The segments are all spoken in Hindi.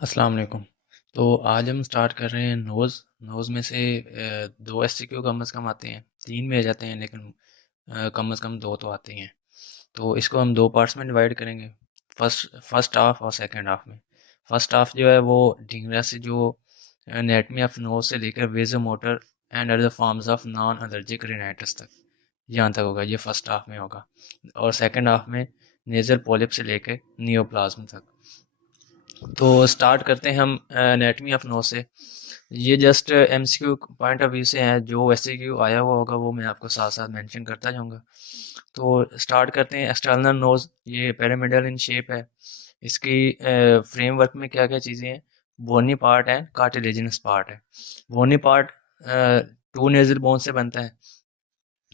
अस्सलाम वालेकुम। तो आज हम स्टार्ट कर रहे हैं नोज़। नोज़ में से 2 एससीक्यू कम से कम आते हैं, 3 भी आ जाते हैं लेकिन कम से कम 2 तो आते ही हैं। तो इसको हम 2 पार्ट्स में डिवाइड करेंगे, फर्स्ट फर्स्ट हाफ और सेकंड हाफ में। फर्स्ट हाफ जो है वो ढींगरा से जो एनाटमी ऑफ नोज़ से लेकर vasomotor and other forms of non allergic rhinitis तक, यहाँ तक होगा, ये फर्स्ट हाफ में होगा। और सेकंड हाफ में नेज़ल पॉलिप से लेकर नियोप्लाज़्म तक। तो स्टार्ट करते हैं हम एनाटमी ऑफ नोज से। ये just MCQ point of view से है, जो एससीक्यू आया हुआ होगा वो मैं आपको साथ साथ मेंशन करता जाऊंगा। तो स्टार्ट करते हैं एक्सटर्नल नोज। ये पिरामिडल इन शेप है। इसकी फ्रेमवर्क में क्या क्या चीज़ें हैं, बोनी पार्ट है, कार्टिलेजिनस पार्ट है। बोनी पार्ट 2 नेजल बोन से बनता है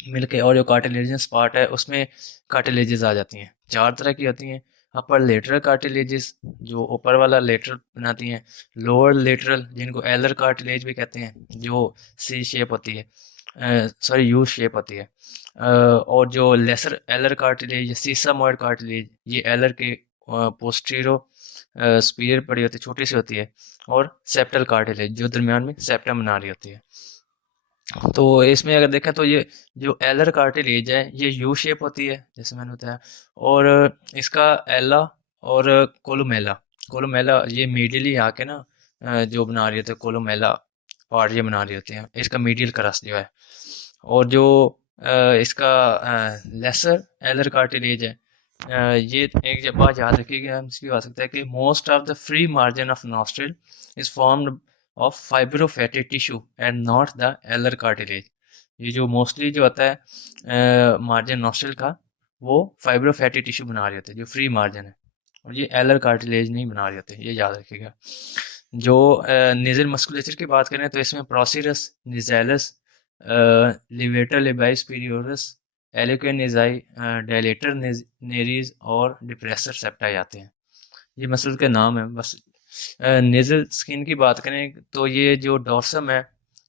मिलके, और जो कार्टिलेजिनस पार्ट है उसमें कार्टिलेजेस आ जाती हैं, 4 तरह की होती हैं। अपर लेटरल कार्टिलेजेस जो ऊपर वाला लेटरल बनाती हैं, लोअर लेटरल जिनको एलर कार्टिलेज भी कहते हैं जो सी शेप होती है, सॉरी यू शेप होती है। और जो लेसर एलर कार्टिलेज या सीसामोइड कार्टिलेज, ये एलर के पोस्टीरो स्पीयर पड़ी होती है, छोटी सी होती है। और सेप्टल कार्टिलेज जो दरमियान में सेप्टम बना रही होती है। तो इसमें अगर देखें तो ये जो एलर कार्टिलेज है ये यू शेप होती है जैसे मैंने बताया। और इसका एला और कोलुमेला, कोलुमेला ये मीडियली आके ना जो बना रही होती है कोलुमेला पार्ट, ये बना रही होती है इसका मीडियल क्रस्ट जो है। और जो इसका लेसर एलर कार्टिलेज है, ये एक जब बात याद रखिएगा, हम इसकी आ सकता है कि most of the free margin of nostril is formed of fibrofatty tissue and not the alar cartilage. ये जो मोस्टली जो होता है मार्जिन नॉस्ट्रिल का, वो फाइब्रोफैटी टिश्यू बना रहे होते हैं जो फ्री मार्जिन है, और ये एलर कार्टिलेज नहीं बना रहे होते, ये याद रखिएगा। जो नेजल मस्कुलेचर की बात करें तो इसमें प्रोसिरस, निजेलस, लिवेटर लेबाई सुपीरियोरस, एलोकेनेजाई, डायलेटर नेरीज और डिप्रेसर सेप्टाई आते हैं। ये मसल के नाम है बस। नेजल स्किन की बात करें तो ये जो डॉर्सम है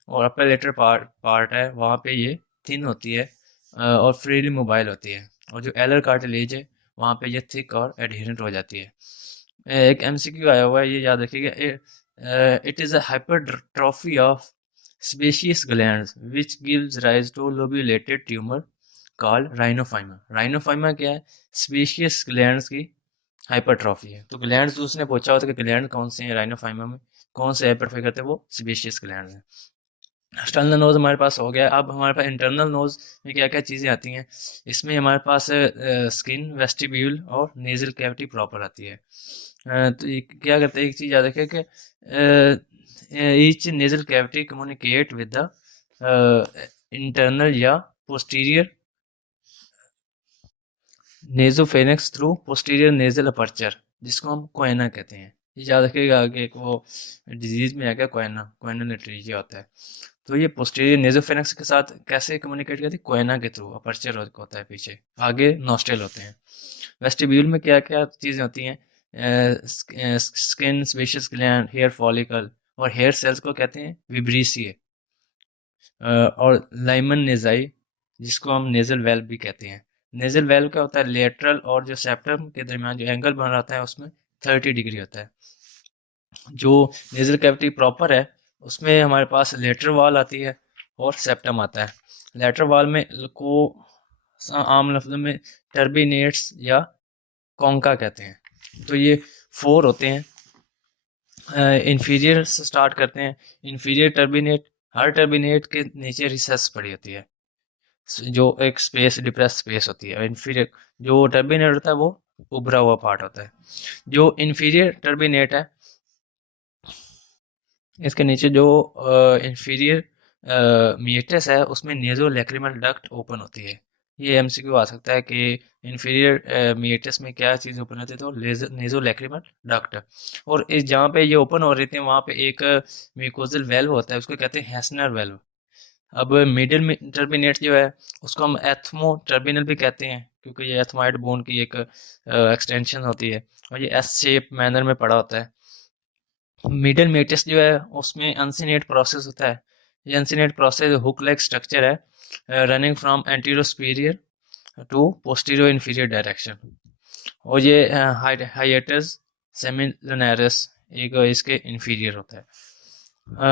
और अपर लेटर पार्ट है वहाँ पे ये थिन होती है और फ्रीली मोबाइल होती है। और जो एलर कार्टिलेज है वहाँ पे ये थिक और एडहेरेंट हो जाती है। एक एमसीक्यू आया हुआ है, ये याद रखिएगा। It is a hypertrophy of sebaceous glands which gives rise to lobulated tumour called rhinophyma. Rhinophyma क्या है? स्पेशियस ग्लैंड्स की हाइपरट्रॉफी है। तो ग्लैंड्स उसने पूछा होता है कि ग्लैंड कौन से हैं राइनोफाइमा में, कौन से हाइपरट्रॉफी करते हैं, वो स्पेशियस ग्लैंड हैं। एक्सटर्नल नोज हमारे पास हो गया। अब हमारे पास इंटरनल नोज में क्या क्या चीज़ें आती हैं। इसमें हमारे पास स्किन, वेस्टिब्यूल और नेजल कैविटी प्रॉपर आती है। तो ये क्या करते हैं, एक चीज़ याद रखें कि each nasal cavity communicate with the internal या posterior nasopharynx through posterior nasal aperture, जिसको हम कोएना कहते हैं। ये याद रखिएगा कि एक वो डिजीज में है क्या, कोएना, कोएनल एट्रीजिया होता है। तो ये पोस्टीरियर नेजोफेनेक्स के साथ कैसे कम्युनिकेट करती है? कोएना के थ्रू, अपर्चर होता है पीछे, आगे नोस्ट्रल होते हैं। वेस्टिब्यूल में क्या क्या चीज़ें होती हैं? Skin, sebaceous gland, hair follicle, और हेयर सेल्स को कहते हैं विब्रीसिए। और लाइमन नेजाई, जिसको हम नेजल वेल्व भी कहते हैं। नेजल वेल्व क्या होता है? लेटरल और जो सेप्टम के दरमियान जो एंगल बन रहता है उसमें 30 डिग्री होता है। जो नेजल कैविटी प्रॉपर है उसमें हमारे पास लेटरल वॉल आती है और सेप्टम आता है। लेटरल वॉल में को आम लफ्जों में टर्बिनेट्स या कॉन्का कहते हैं। तो ये 4 होते हैं। इंफीरियर से स्टार्ट करते हैं। इंफीरियर टर्बिनेट, हर टर्बिनेट के नीचे रिसेस पड़ी होती है, जो एक स्पेस, डिप्रेस स्पेस होती है। इंफीरियर जो टर्बिनेट होता है वो उभरा हुआ पार्ट होता है। जो इंफीरियर टर्बिनेट है इसके नीचे जो इंफीरियर मीएटस है उसमें नेजो लैक्रिमल डक्ट ओपन होती है। ये एमसीक्यू आ सकता है कि इंफीरियर मीएटस में क्या चीज़ ओपन होती है, तो नेजो लैक्रिमल डक्ट। और इस जहाँ पे ये ओपन हो रही थी वहाँ पे एक म्यूकोजल वेल्व होता है, उसको कहते हैं हैसनर वेल्व। अब मिडिल में टर्बिनेट जो है उसको हम एथमो टर्बिनल भी कहते हैं, क्योंकि ये एथमाइड बोन की एक एक्सटेंशन होती है और ये एस शेप मैनर में पड़ा होता है। मिडल मेटिस जो है उसमें अनसिनेट प्रोसेस होता है। ये uncinate process hook like structure है, running from anterior superior to posterior inferior direction. और ये हाइएटस सेमिलनारिस, एक इसके इन्फीरियर होता है।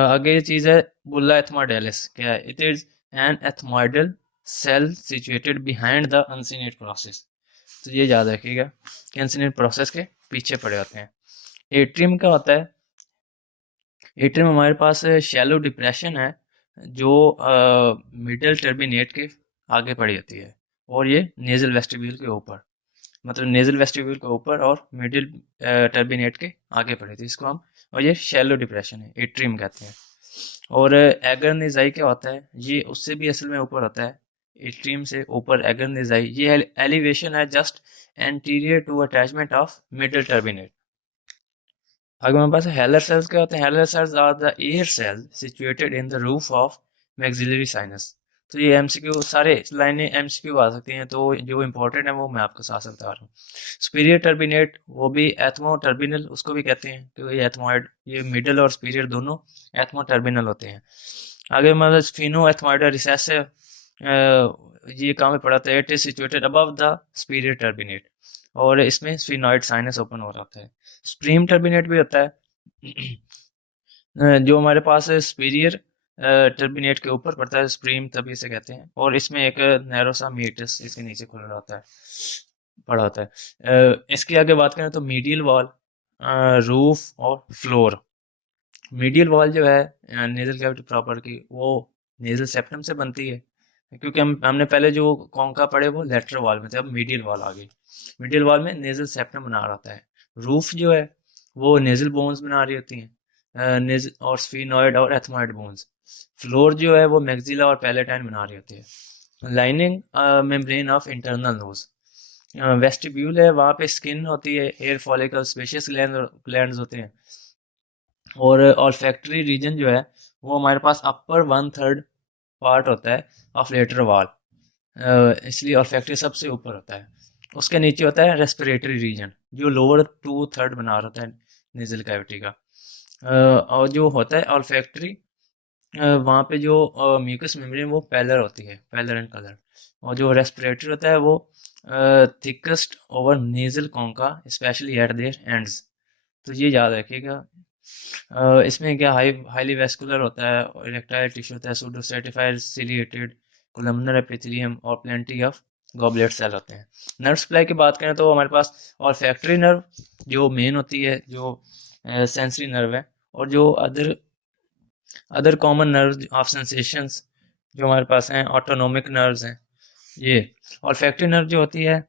आगे ये चीज़ है बुल्ला एथमोडेलिस, क्या है? It is an ethmoidal cell situated behind the uncinate process. तो ये याद रखिएगा कि अनसिनेट प्रोसेस के पीछे पड़े होते हैं। एट्रियम क्या होता है? एट्रियम हमारे पास शैलो डिप्रेशन है जो मिडल टर्बिनेट के आगे पड़ी होती है, और ये नेजल वेस्टिब्यूल के ऊपर, मतलब नेजल वेस्टिब्यूल के ऊपर और मिडिल टर्बिनेट के आगे पड़ी थी इसको हम, और ये शैलो डिप्रेशन है, एट्रियम कहते हैं। और एगरनेजाई क्या होता है? ये उससे भी असल में ऊपर होता है, एट्रियम से ऊपर एगरनेजाई। ये एलिवेशन है just anterior to attachment of middle turbinate. आगे हमारे पास हेलर सेल्स क्या होते हैं? Haller cells are the air cell situated in the roof of maxillary sinus. तो ये एमसीक्यू, सारे लाइनें एमसीक्यू आ सकती हैं, तो जो इंपॉर्टेंट है वो मैं आपको साथ साथ बता रहा हूँ। सुपीरियर टर्बिनेट, वो भी एथमो टर्बिनल उसको भी कहते हैं, क्योंकि ये एथमोइड, ये मिडल और सुपीरियर दोनों एथमो टर्बिनल होते हैं। आगे हमारे स्फीनो एथमोइडल रिसेसिव, ये कहाँ पे पड़ा था? It is situated above the superior turbinate, और इसमें स्फीनॉइड साइनस ओपन हो रहा होता है। स्ट्रीम टर्बिनेट भी होता है जो हमारे पास सुपीरियर टर्बिनेट के ऊपर पड़ता है, स्ट्रीम तभी इसे कहते हैं, और इसमें एक नैरो सा मीटस इसके नीचे खुल रहा होता है, पड़ा होता है। इसकी आगे बात करें तो मीडियल वॉल, रूफ और फ्लोर। मीडियल वॉल जो है नेजल कैविटी प्रॉपर की, वो नेजल सेप्टम से बनती है, क्योंकि हमने पहले जो कॉन्का पढ़े वो लेटरल वॉल में थे, अब मीडियल वॉल आ गई। मीडियल वॉल में नेजल सेप्टम बना रहा होता है। रूफ जो है वो नेजल बोन्स बना रही होती हैं, नेजल और स्फीनॉइड और एथमॉइड बोन्स। फ्लोर जो है वो मैक्सिला और पैलेटाइन बना रही होती है। Lining membrane of internal nose. Vestibule है, वहाँ पे स्किन होती है, एयर फॉलिकल, स्पेशियस ग्लैंड्स होते हैं, और ऑल्फैक्टरी रीजन जो है वो हमारे पास अपर 1/3 पार्ट होता है ऑफ लेटर वॉल, इसलिए ऑल्फैक्टरी सबसे ऊपर होता है। उसके नीचे होता है रेस्पिरेटरी रीजन, जो लोअर 2/3 बना रहा होता है नेजल कैविटी का। और जो होता है ऑल्फैक्टरी, वहाँ पे जो म्यूकस मेम्ब्रेन वो पैलर होती है, पैलर इन कलर। और जो रेस्पिरेटरी होता है वो thickest over nasal concha, especially at their ends. तो ये याद रखिएगा। इसमें क्या हाईली वेस्कुलर होता है, इरेक्टाइल टिश्यू होता है, pseudo stratified ciliated columnar epithelium और प्लेंटी ऑफ गॉबलेट सेल होते हैं। नर्व सप्लाई की बात करें तो हमारे पास ऑल्फैक्टरी नर्व जो मेन होती है, जो सेंसरी नर्व है, और जो other common nerve of sensations जो हमारे पास हैं, ऑटोनोमिक नर्व्स हैं ये। ऑल्फैक्टरी नर्व जो होती है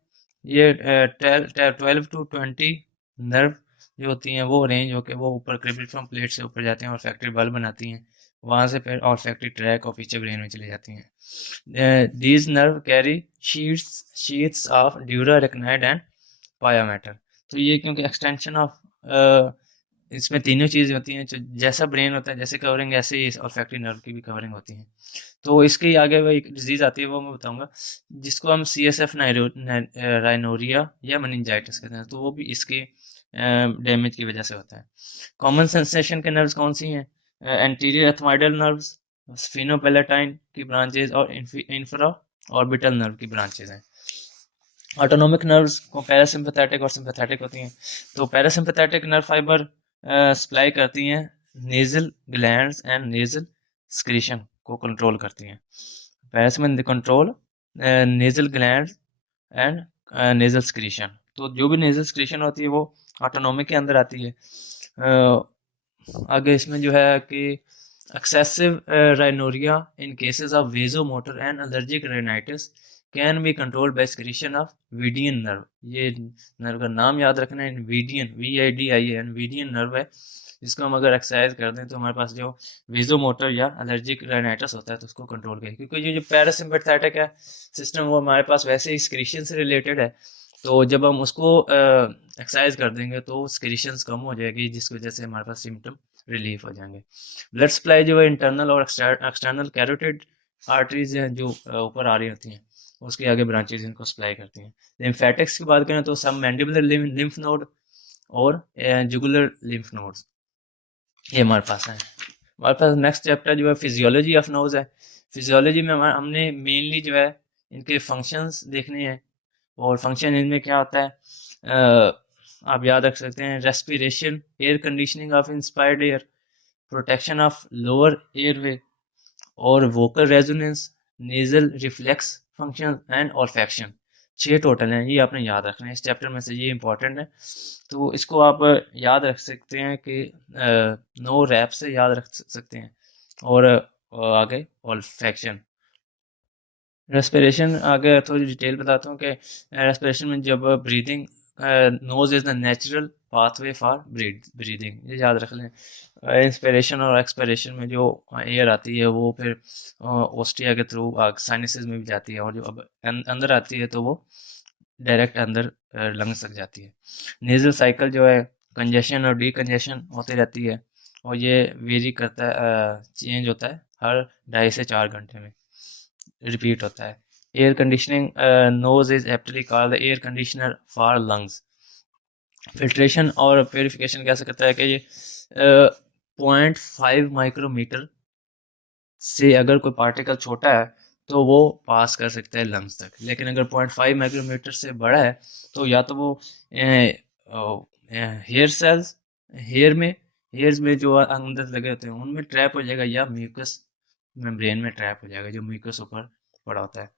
ये 12 to 20 नर्व जो होती हैं वो अरेंज होकर वो ऊपर क्रिब्रिफॉर्म प्लेट से ऊपर जाते हैं और फैक्ट्री बल्ब बनाती हैं, वहाँ से फिर और फैक्ट्री ट्रैक और पीछे ब्रेन में चली जाती हैं। These nerve carry sheets of dura arachnoid and pia mater. तो ये क्योंकि एक्सटेंशन ऑफ इसमें तीनों चीज़ें होती हैं, जो जैसा ब्रेन होता है जैसे कवरिंग, ऐसे ही ऑल्फैक्टरी नर्व की भी कवरिंग होती है। तो इसके आगे वो एक डिजीज़ आती है वो मैं बताऊंगा, जिसको हम CSF राइनोरिया या मनिंजाइटिस कहते हैं, तो वो भी इसके डैमेज की वजह से होता है। कॉमन सेंसेशन के नर्व्स कौन सी हैं? एंटीरियर एथमोइडल नर्व्स, स्फीनोपैलेटाइन की ब्रांचेज और इंफ्रा ऑर्बिटल नर्व की ब्रांचेज हैं। ऑटोनोमिक नर्व्स को पैरासिम्पैथेटिक और सिंपैथेटिक होती हैं। तो पैरासिम्पैथेटिक नर्व फाइबर सप्लाई करती हैं nasal glands and nasal secretion को कंट्रोल करती हैं। Parasympathetic control nasal glands and nasal secretion. तो जो भी नेजल स्क्रीशन होती है वो ऑटोनोमिक के अंदर आती है। आगे इसमें जो है कि excessive rhinorrhoea in cases of vasomotor and allergic rhinitis can be controlled by section of vidian nerve. ये नर्व का नाम याद रखना है, वीडियन, VIDIAN, वीडियन नर्व है, जिसको हम अगर एक्सरसाइज कर दें तो हमारे पास जो वेजोमोटर या एलर्जिक रेनाइटिस होता है तो उसको कंट्रोल करें। क्योंकि ये जो पैरासिम्पैथेटिक है सिस्टम वो हमारे पास वैसे ही सिक्रीशन से रिलेटेड है, तो जब हम उसको एक्सरसाइज कर देंगे तो सिक्रीशंस कम हो जाएगी, जिसकी वजह से हमारे पास सिम्टम रिलीफ हो जाएंगे। ब्लड सप्लाई जो है इंटरनल और एक्सटर्नल कैरोटिड आर्टरीज हैं जो ऊपर आ रही होती हैं, उसके आगे ब्रांचेज इनको सप्लाई करती हैं। लिम्फेटिक्स की बात करें तो सब मैंडिबुलर लिम्फ नोड और जुगुलर लिम्फ नोड्स ये हमारे पास हैं। हमारे पास नेक्स्ट चैप्टर जो है फिजियोलॉजी ऑफ नोज है। फिजियोलॉजी में हमने मेनली जो है इनके फंक्शंस देखने हैं, और फंक्शन इनमें क्या होता है, आप याद रख सकते हैं respiration, air conditioning of inspired air, protection of lower airway, और vocal resonance, nasal reflex function and olfaction. 6 total हैं, ये आपने याद रखना है इस चैप्टर में से, ये इंपॉर्टेंट है। तो इसको आप याद रख सकते हैं कि नो रैप से याद रख सकते हैं। और आगे ऑल्फैक्शन, रेस्पिरेशन आगे थोड़ी डिटेल बताता हूँ कि रेस्पिरेशन में जब breathing, nose is the natural pathway for breathing, ये याद रख लें। इंस्पिरेशन और एक्सपिरेशन में जो एयर आती है वो फिर ओस्टिया के थ्रू साइनसेस में भी जाती है, और जो अब अंदर आती है तो वो डायरेक्ट अंदर लंग्स तक जाती है। नेजल साइकिल जो है कंजेशन और डीकंजेशन होती रहती है, और ये वेरी करता है, चेंज होता है हर 2.5 से 4 घंटे में, रिपीट होता है। Air conditioning, nose is aptly called the air conditioner for lungs. Filtration और प्योरिफिकेशन कैसे करता है कि ये 0.5 माइक्रोमीटर से अगर कोई पार्टिकल छोटा है तो वो पास कर सकता है लंग्स तक, लेकिन अगर 0.5 माइक्रोमीटर से बड़ा है तो या तो वो हेयर सेल्स, हेयर में हेयर्स में जो अंदर लगे होते हैं उनमें ट्रैप हो जाएगा, या म्यूकस मेम्ब्रेन में ट्रैप हो जाएगा, जो म्यूकस ऊपर पड़ा होता है।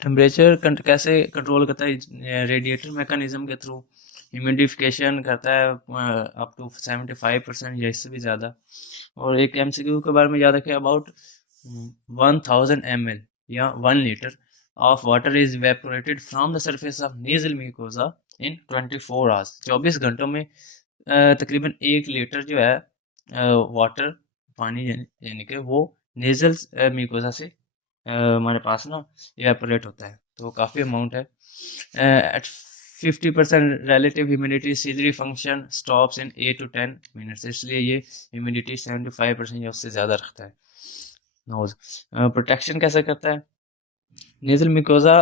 टेम्परेचर कैसे कंट्रोल करता है, रेडिएटर मैकेनिज्म के थ्रू। ह्यूमिडिफिकेशन करता है अप टू 75% या इससे भी ज़्यादा। और एक एमसीक्यू के बारे में याद रखें, अबाउट 1000 ml या 1 litre of water is evaporated from the surface of nasal mucosa in 24 hours. 24 घंटों में तकरीबन 1 लीटर जो है वाटर, पानी यानी कि वो नेजल म्यूकोसा से हमारे पास ना इवेपोरेट होता है, तो काफ़ी अमाउंट है। At 50% relative humidity ciliary function stops in 8 to 10 minutes, इसलिए ये ह्यूमिडिटी 75% या उससे ज़्यादा रखता है नोज। प्रोटेक्शन कैसे करता है, नेजल मिकोजा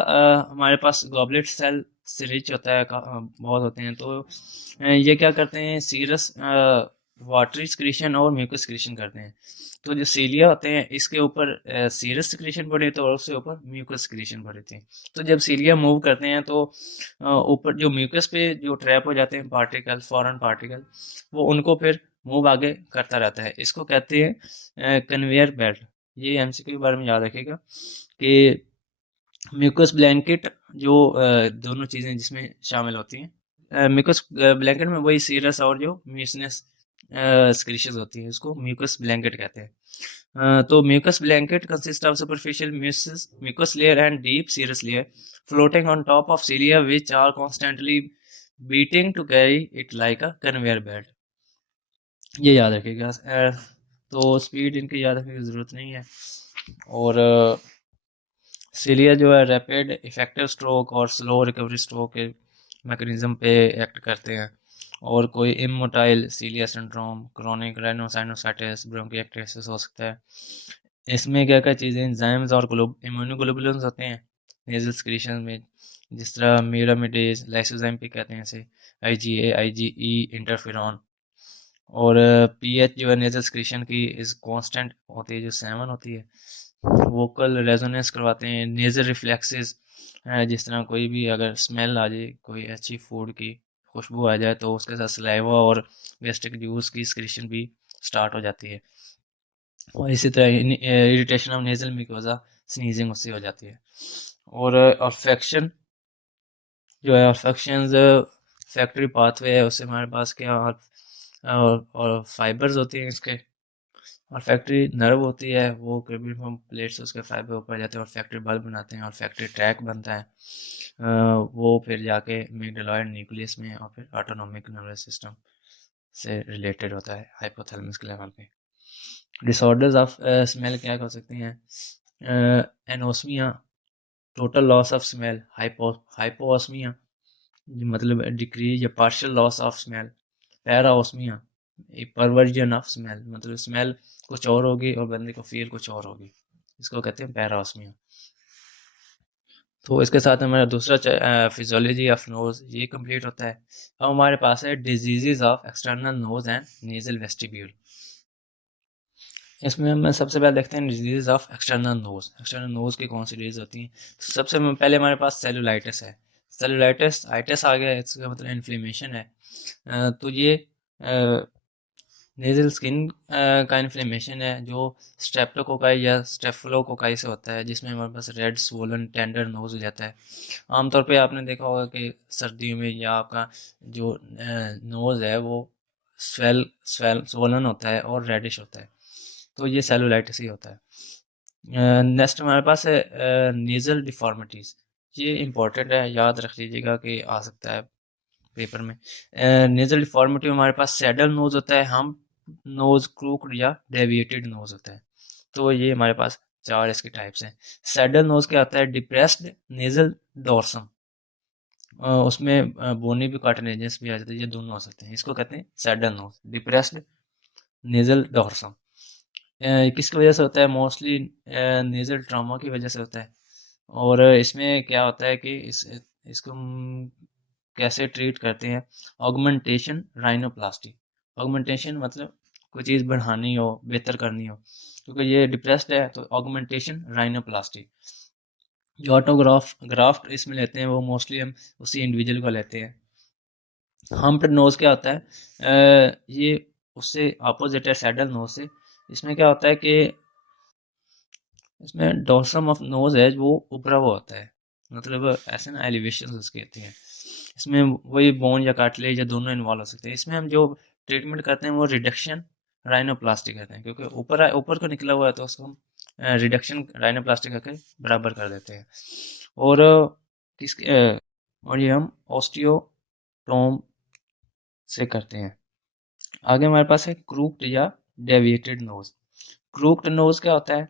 हमारे पास गॉबलेट सेल से रिच होता है, बहुत होते हैं, तो ये क्या करते हैं, सीरस वाटरी सिक्रीशन और म्यूकस सिक्रीशन करते हैं। तो जो सीलिया होते हैं इसके ऊपर सीरस सिक्रीशन पड़े थे और उसके ऊपर म्यूकस सिक्रीशन पड़े थे। तो जब सीलिया मूव करते हैं तो ऊपर जो म्यूकस पे जो ट्रैप हो जाते हैं पार्टिकल, फॉरेन पार्टिकल, वो उनको फिर मूव आगे करता रहता है। इसको कहते हैं कन्वेयर बेल्ट। ये एमसीक्यू के बारे में याद रखिएगा कि म्यूकस ब्लैंकेट जो दोनों चीज़ें जिसमें शामिल होती हैं, म्यूकस ब्लैंकेट में वही सीरस और जो म्यूसिनस स्क्रीशंस होती है, उसको म्यूकस ब्लैंकेट कहते हैं। तो mucus blanket consist of superficial mucus layer and deep serous layer floating on top of cilia which are constantly beating to carry it like a conveyor belt. ये याद रखिएगा। तो स्पीड इनकी याद रखने की ज़रूरत नहीं है। और सीलिया जो है रैपिड इफेक्टिव स्ट्रोक और स्लो रिकवरी स्ट्रोक के मैकेनिज्म पे एक्ट करते हैं। और कोई इमोटाइल सीलिया सिंड्रोम, क्रोनिक राइनोसाइनोसाइटिस, ब्रोंकिएक्टाइटिस हो सकता है। इसमें क्या क्या चीज़ें, एंजाइम्स और इम्यूनोग्लोबुलिन्स होते हैं नेजल सिक्रीशन में, जिस तरह मीरामिडेज, लाइसोजाइम भी कहते हैं इसे, आईजीए, आईजीई, इंटरफेरॉन। और पीएच जो है नेजल सिक्रीशन की इज कांस्टेंट होती है, जो 7 होती है। वोकल रेजोनेंस करवाते हैं, नेजल रिफ्लेक्सेस, जिस तरह कोई भी अगर स्मेल आ जाए, कोई अच्छी फूड की खुशबू आ जाए तो उसके साथ सलाइवा और गैस्ट्रिक जूस की सिक्रीशन भी स्टार्ट हो जाती है। और इसी तरह irritation of nasal mucosa, sneezing उससे हो जाती है। और ऑल्फैक्शन जो है, ऑल्फैक्शन फैक्ट्री पाथवे है, उससे हमारे पास क्या और फाइबर्स होती हैं इसके, और फैक्ट्री नर्व होती है, वो क्रिबिफॉर्म प्लेट से उसके फाइबर ऊपर जाते हैं और फैक्ट्री बल्ब बनाते हैं, और फैक्ट्री ट्रैक बनता है। वो फिर जाके मिडलॉयड न्यूक्लियस में और फिर ऑटोनॉमिक नर्वस सिस्टम से रिलेटेड होता है हाइपोथैलेमस के लेवल पे। डिसऑर्डर्स ऑफ स्मेल क्या हो सकती हैं, anosmia, total loss of smell, hyposmia मतलब डिक्रीज या partial loss of smell, parosmia, perversion of smell मतलब स्मेल कुछ और होगी और बंदे को फील कुछ और होगी, इसको कहते हैं पैराओस्मिया। तो इसके साथ हमारा दूसरा फिजियोलॉजी ऑफ नोज ये कंप्लीट होता है। अब हमारे पास है diseases of external nose and nasal vestibule. इसमें हम सबसे पहले देखते हैं disease of external nose. External nose की कौन सी डिजीज होती हैं, तो सबसे पहले हमारे पास सेलुलाइटिस है। सेलुलाइटिस आइटिस आ गया, इसका मतलब इन्फ्लेमेशन है। तो ये नेजल स्किन का इन्फ्लेमेशन है जो स्ट्रेप्टोकोकाई या स्टेफिलोकोकाई से होता है, जिसमें हमारे पास रेड स्वोलन टेंडर नोज हो जाता है। आमतौर पे आपने देखा होगा कि सर्दियों में या आपका जो नोज है वो स्वेल स्वेल स्वोलन होता है और रेडिश होता है, तो ये सेलुलाइटिस ही होता है। नेक्स्ट हमारे पास है नेजल डिफॉर्मिटीज। ये इंपॉर्टेंट है, याद रख लीजिएगा कि आ सकता है पेपर में। नेजल डिफॉर्मिटी में हमारे पास सैडल नोज होता है, हम नोज क्रूक्ड या डेविएटेड नोज होता है। तो ये हमारे पास चार इसके टाइप्स हैं। सैडल नोज क्या होता है? डिप्रेस्ड नेजल डोर्सम, उसमें बोनी भी कार्टिलेजिनस भी आ जाता है, ये दोनों हो सकते हैं। इसको कहते हैं saddle nose, depressed nasal dorsum. किसकी वजह से होता है? मोस्टली नेजल ट्रॉमा की वजह से होता है। और इसमें क्या होता है कि इसको हम कैसे ट्रीट करते हैं? Augmentation rhinoplasty. ऑगमेंटेशन मतलब कोई चीज़ बढ़ानी हो, बेहतर करनी हो, क्योंकि ये डिप्रेस्ड है तो ऑगमेंटेशन राइनोप्लास्टी। जो ऑटोग्राफ ग्राफ्ट इसमें लेते हैं वो मोस्टली हम उसी इंडिविजुअल को लेते हैं। हम्प्ड नोज क्या होता है? ये उससे अपोजिट है सैडल नोज से। इसमें क्या होता है कि इसमें डोर्सम ऑफ नोज है वो उभरा हुआ होता है, मतलब ऐसे ना एलिवेशन उसकी होती है। इसमें वही बोन या कार्टिलेज या दोनों इन्वॉल्व हो सकते हैं। इसमें हम जो ट्रीटमेंट करते हैं वो रिडक्शन राइनोप्लास्टी कहते हैं, क्योंकि ऊपर ऊपर को निकला हुआ है तो उसको हम रिडक्शन राइनोप्लास्टी करके बराबर कर देते हैं। और किस और ये हम ऑस्टियोटोम से करते हैं। आगे हमारे पास है क्रूक्ड या डेविएटेड नोज। क्रूक्ड नोज क्या होता है?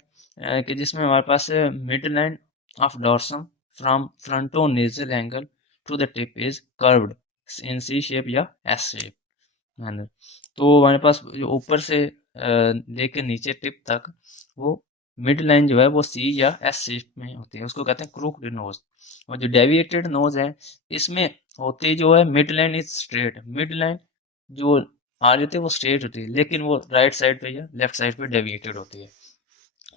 कि जिसमें हमारे पास mid line of dorsum from fronto nasal angle to the tip is curved in C shape या एस शेप मैनर। तो हमारे पास जो ऊपर से लेके नीचे टिप तक वो मिड लाइन जो है वो सी या एस शेप में होती है, उसको कहते हैं क्रूक्ड नोज। और जो डेविएटेड नोज है इसमें होती जो है mid line is straight, mid line जो आ रही होती है वो स्ट्रेट होती है, लेकिन वो राइट साइड पे या लेफ्ट साइड पे डेविएटेड होती है।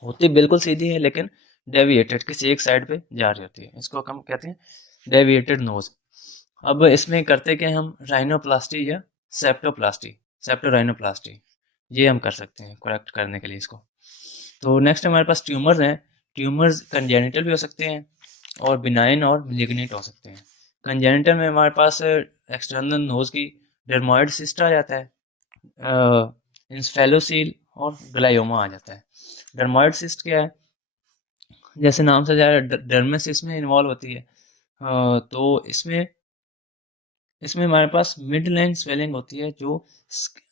होती बिल्कुल सीधी है लेकिन डेविएटेड किसी एक साइड पे जा रही होती है, इसको हम कहते हैं डेविएटेड नोज। अब इसमें करते क्या हम? राइनोप्लास्टी या सेप्टोप्लास्टी, सेप्टोराइनोप्लास्टी, ये हम कर सकते हैं करेक्ट करने के लिए इसको। तो नेक्स्ट हमारे पास ट्यूमर्स हैं। ट्यूमर्स कंजेनिटल भी हो सकते हैं और बिनाइन और मिलिग्नेंट हो सकते हैं। कंजेनिटल में हमारे पास एक्सटर्नल नोज की डर्मोइड सिस्ट आ जाता है, इंस्फेलोसील और ग्लायोमा आ जाता है। डर्मोइड सिस्ट क्या है? जैसे नाम से जा रहा है डर्मिस इसमें इन्वॉल्व होती है। तो इसमें इसमें हमारे पास मिड लाइन स्वेलिंग होती है जो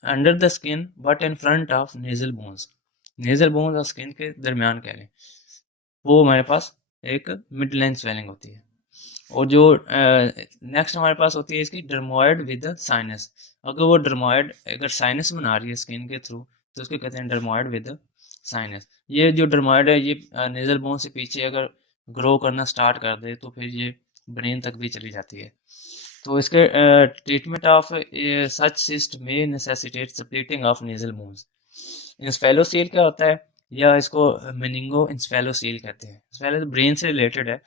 under the skin but in front of nasal bones, nasal bones और स्किन के दरमियान कह लें, वो हमारे पास एक मिड लाइन स्वेलिंग होती है। और जो नेक्स्ट हमारे पास होती है इसकी डर्मोइड विद साइनस। अगर वो डर्मोइड अगर साइनस बना रही है स्किन के थ्रू तो उसको कहते हैं डर्मोइड विद साइनस। ये जो डर्मोइड है ये नेजल बोन से पीछे अगर ग्रो करना स्टार्ट कर दे तो फिर ये ब्रेन तक भी चली जाती है। तो इसके ट्रीटमेंट ऑफ सच सिस्ट में नेसेसिटेट स्प्लिटिंग ऑफ नेजल बोन्स। इंस्फेलोसील क्या होता है? या इसको मेनिंगो इंस्फेलोसील कहते हैं। इंस्फेलो ब्रेन से रिलेटेड है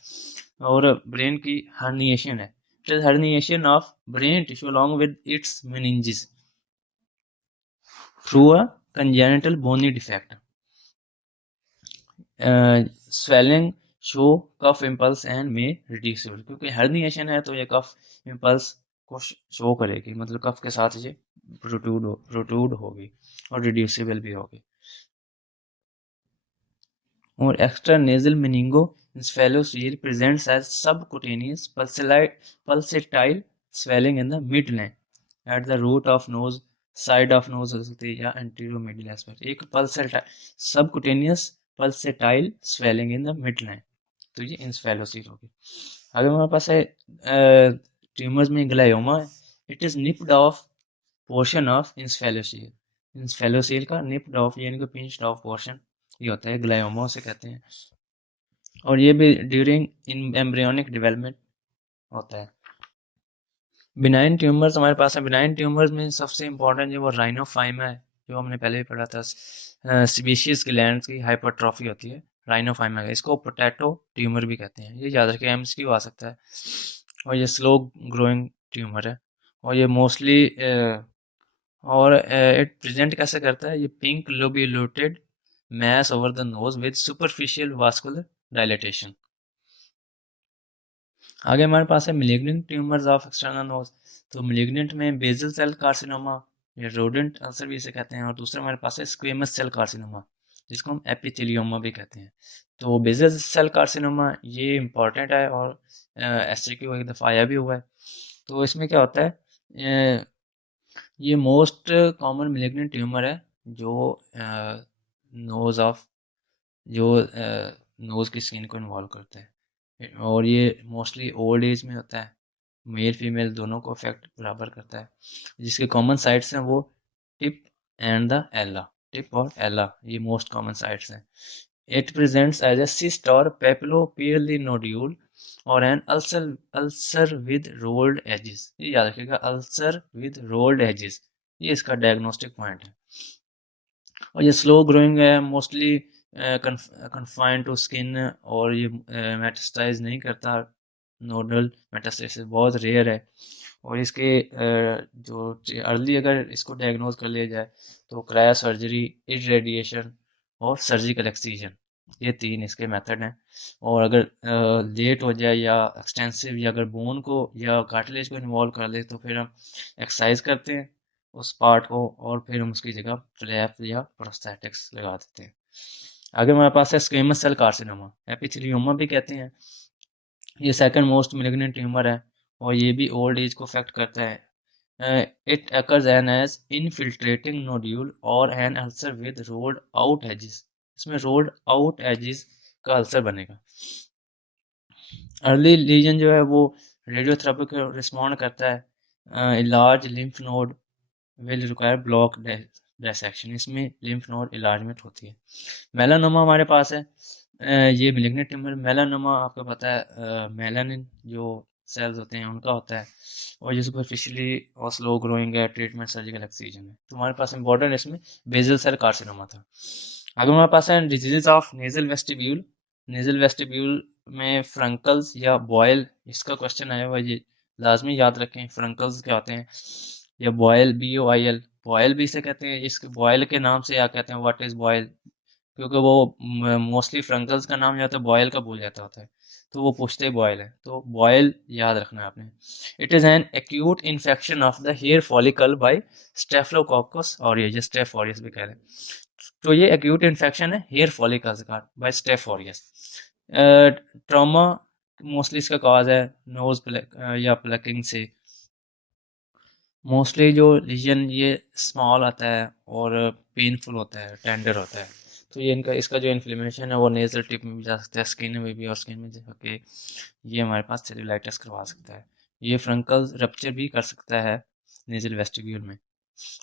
और ब्रेन की हर्निएशन है। It is herniation of brain tissue along with its meninges through a congenital bony defect. Swelling show cough impulse and में रिड्यूसिबल, क्योंकि हर्निएशन है तो ये कफ इम्पल्स को शो करेगी, मतलब कफ के साथ ये प्रोट्रूड होगी और रिड्यूसिबल भी होगी। और extra nasal meningoencephalocele presents as subcutaneous pulsatile swelling in the midline at the root of nose, side of nose हो सकती है या anterior middle aspect। एक pulsatile subcutaneous pulsatile swelling in the midline, तो ये इंस्फेलोसील होगी। आगे हमारे पास है ट्यूमर्स में ग्लायोमा है। It is nipped off portion of encephalocele, encephalocele का निप्ड ऑफ यानी कि पिंच्ड ऑफ पोर्शन ये होता है, ग्लायोमा से कहते हैं। और ये भी ड्यूरिंग इन एम्ब्रियोनिक डेवलपमेंट होता है। बिनाइन ट्यूमर्स हमारे पास है। बिनाइन ट्यूमर्स में सबसे इंपॉर्टेंट जो वो राइनोफाइमा है, जो हमने पहले भी पढ़ा था। सीबेशियस ग्लैंड्स की हाइपरट्रॉफी होती है राइनोफाइमा का, इसको पोटैटो ट्यूमर भी कहते हैं। ये याद रखिए, एमसीक्यू आ सकता है। और ये स्लो ग्रोइंग ट्यूमर है, और ये मोस्टली और इट प्रेजेंट कैसे करता है, ये pink lobulated mass over the nose with superficial vascular dilatation. आगे हमारे पास है malignant tumours of external nose. तो मिलिग्नेंट में बेजल सेल कार्सिनोमा या रोडेंट अल्सर भी इसे कहते हैं, और दूसरा हमारे पास है स्क्वेमस सेल कार्सिनोमा जिसको हम एपिथेलियोमा भी कहते हैं। तो बेजल सेल कार्सिनोमा ये इंपॉर्टेंट है और एससीक्यू एक दफ़ा आया भी हुआ है। तो इसमें क्या होता है, ये मोस्ट कॉमन मिलिग्नेंट ट्यूमर है जो नोज ऑफ जो नोज़ की स्किन को इन्वॉल्व करता है, और ये मोस्टली ओल्ड एज में होता है। मेल फीमेल दोनों को अफेक्ट बराबर करता है। जिसके कॉमन साइट्स हैं वो tip and the ala, tip और एला ये मोस्ट कॉमन साइट्स हैं। It presents as a cyst और पेपिलोपियरली नोड्यूल और an ulcer ulcer with rolled edges. ये याद रखिएगा, अल्सर विद रोल्ड एजेस, ये इसका डायग्नोस्टिक पॉइंट है। और ये स्लो ग्रोइंग है, मोस्टली कन्फाइंड टू स्किन, और ये मेटास्टाइज नहीं करता। नोडल मेटास्टेसिस बहुत रेयर है, और इसके जो अर्ली अगर इसको डायग्नोज कर लिया जाए तो क्रायो सर्जरी, इरेडिएशन और सर्जिकल एक्सीजन, ये तीन इसके मेथड हैं। और अगर लेट हो जाए या एक्सटेंसिव, या अगर बोन को या कार्टिलेज को इन्वॉल्व कर ले, तो फिर हम एक्सरसाइज करते हैं उस पार्ट को, और फिर हम उसकी जगह फ्लैप या प्रोस्थेटिक्स लगा देते हैं। आगे हमारे पास है स्क्वेमस सेल कार्सिनोमा, एपिथेलियोमा भी कहते हैं। ये सेकंड मोस्ट मिलिग्नेंट ट्यूमर है, और ये भी ओल्ड एज को अफेक्ट करता है। It occurs an as infiltrating nodule और an ulcer with rolled out edges. इसमें रोल्ड आउट एजेस का अल्सर बनेगा। अर्ली लीजन जो है वो रेडियोथेरेपी को रिस्पॉन्ड करता है। Large lymph node will require block dissection, इसमें लिम्फ नोड इलाजमेंट होती है। मेलानोमा हमारे पास है, ये मिलिग्नेंट ट्यूमर। मेलानोमा आपको पता है मेलानिन जो सेल्स होते हैं उनका होता है, और ये सुपरफिशियली और स्लो ग्रोइंग है, ट्रीटमेंट सर्जिकल एक्सीजन है। तो हमारे पास इंपॉर्टेंट इसमें बेजल सेल कार्सिनोमा था। आगे हमारे पास है disease of nasal vestibule. Nasal vestibule में फ्रंकल्स या बॉयल, इसका क्वेश्चन आया हुआ, ये लाजमी याद रखें। फ्रंकल्स क्या होते हैं, या बॉयल, BOIL, बॉयल भी इसे कहते हैं। इसके बॉयल के नाम से या कहते हैं व्हाट इज बॉयल, क्योंकि वो मोस्टली फ्रंकल्स का नाम या तो बॉयल का बोल जाता होता है, तो वो पूछते ही बॉयल है, तो बॉयल याद रखना है आपने। It is an acute infection of the hair follicle by Staphylococcus aureus, staph aureus भी कह रहे हैं। तो ये एक्यूट इन्फेक्शन है हेयर फॉलिकल्स का by staph aureus. Trauma mostly इसका कॉज है नोज या प्लकिंग से। मोस्टली जो रीजन ये स्मॉल आता है और पेनफुल होता है, टेंडर होता है। तो ये इनका इसका जो इन्फ्लेमेशन है वो नेजल टिप में भी जा सकता है, स्किन में भी, और स्किन में जाके ये हमारे पास सेल्यूलाइटिस करवा सकता है। ये फ्रंकल रप्चर भी कर सकता है नेजल वेस्टिब्यूल में।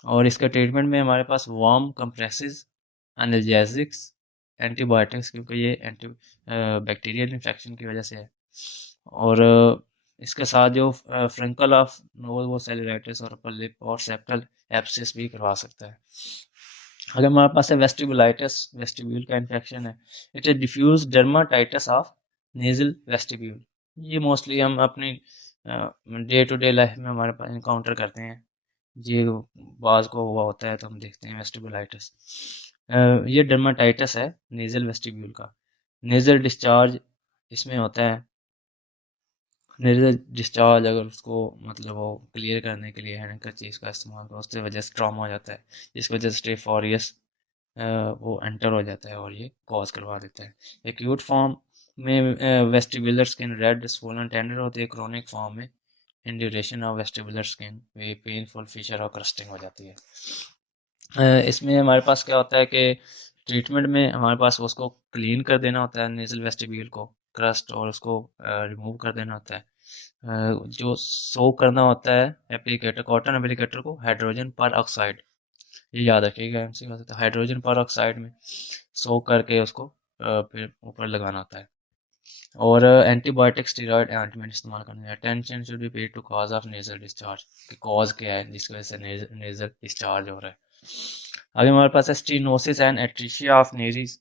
और इसका ट्रीटमेंट में हमारे पास वार्म कंप्रेसिस, एनाल्जेसिक्स, एंटीबायोटिक्स, क्योंकि ये एंटी बैक्टीरियल इन्फेक्शन की वजह से है। और इसके साथ जो फ्रंकल ऑफ नोज वो सेल्यूलाइटिस और अपर लिप और सेप्टल एब्सिस भी करवा सकता है। अगर हमारे पास है वेस्टिबुलाइटिस, वेस्टिब्यूल का इन्फेक्शन है। It is diffuse dermatitis of nasal vestibule. ये मोस्टली हम अपनी डे टू डे लाइफ में हमारे पास इनकाउंटर करते हैं, ये बाज को हुआ होता है तो हम देखते हैं वेस्टिबुलाइटिस। ये डर्माटाइटिस है नेजल वेस्टिब्यूल का। नेजल डिस्चार्ज इसमें होता है। नेजल डिस्चार्ज अगर उसको मतलब वो क्लियर करने के लिए हैंडकरचीफ का इस्तेमाल करो, उसकी वजह से ट्रॉमा हो जाता है, जिस वजह से स्टेफ ऑरियस वो एंटर हो जाता है और ये कॉज करवा देता है। एक्यूट फॉर्म में vestibular skin red swollen tender होती है, क्रोनिक फॉर्म में induration of vestibular skin वे पेनफुल फिशर और क्रस्टिंग हो जाती है। इसमें हमारे पास क्या होता है कि ट्रीटमेंट में हमारे पास उसको क्लीन कर देना होता है, नेजल वेस्टिब्यूल को क्रस्ट और उसको रिमूव कर देना होता है। जो सोक करना होता है एप्लीकेटर, कॉटन एप्लीकेटर को हाइड्रोजन पर ऑक्साइड, ये याद रखिएगा एमसी का, हाइड्रोजन पर ऑक्साइड में सोक करके उसको फिर ऊपर लगाना होता है। और एंटीबायोटिक स्टेरॉइड ऑइंटमेंट इस्तेमाल करना है। Attention should be paid to cause of nasal discharge, कि कॉज क्या है जिसकी वजह से नेजल डिस्चार्ज हो रहा है। आगे हमारे पास है स्टीनोसिस एंड एट्रीशिया ऑफ नेरीज।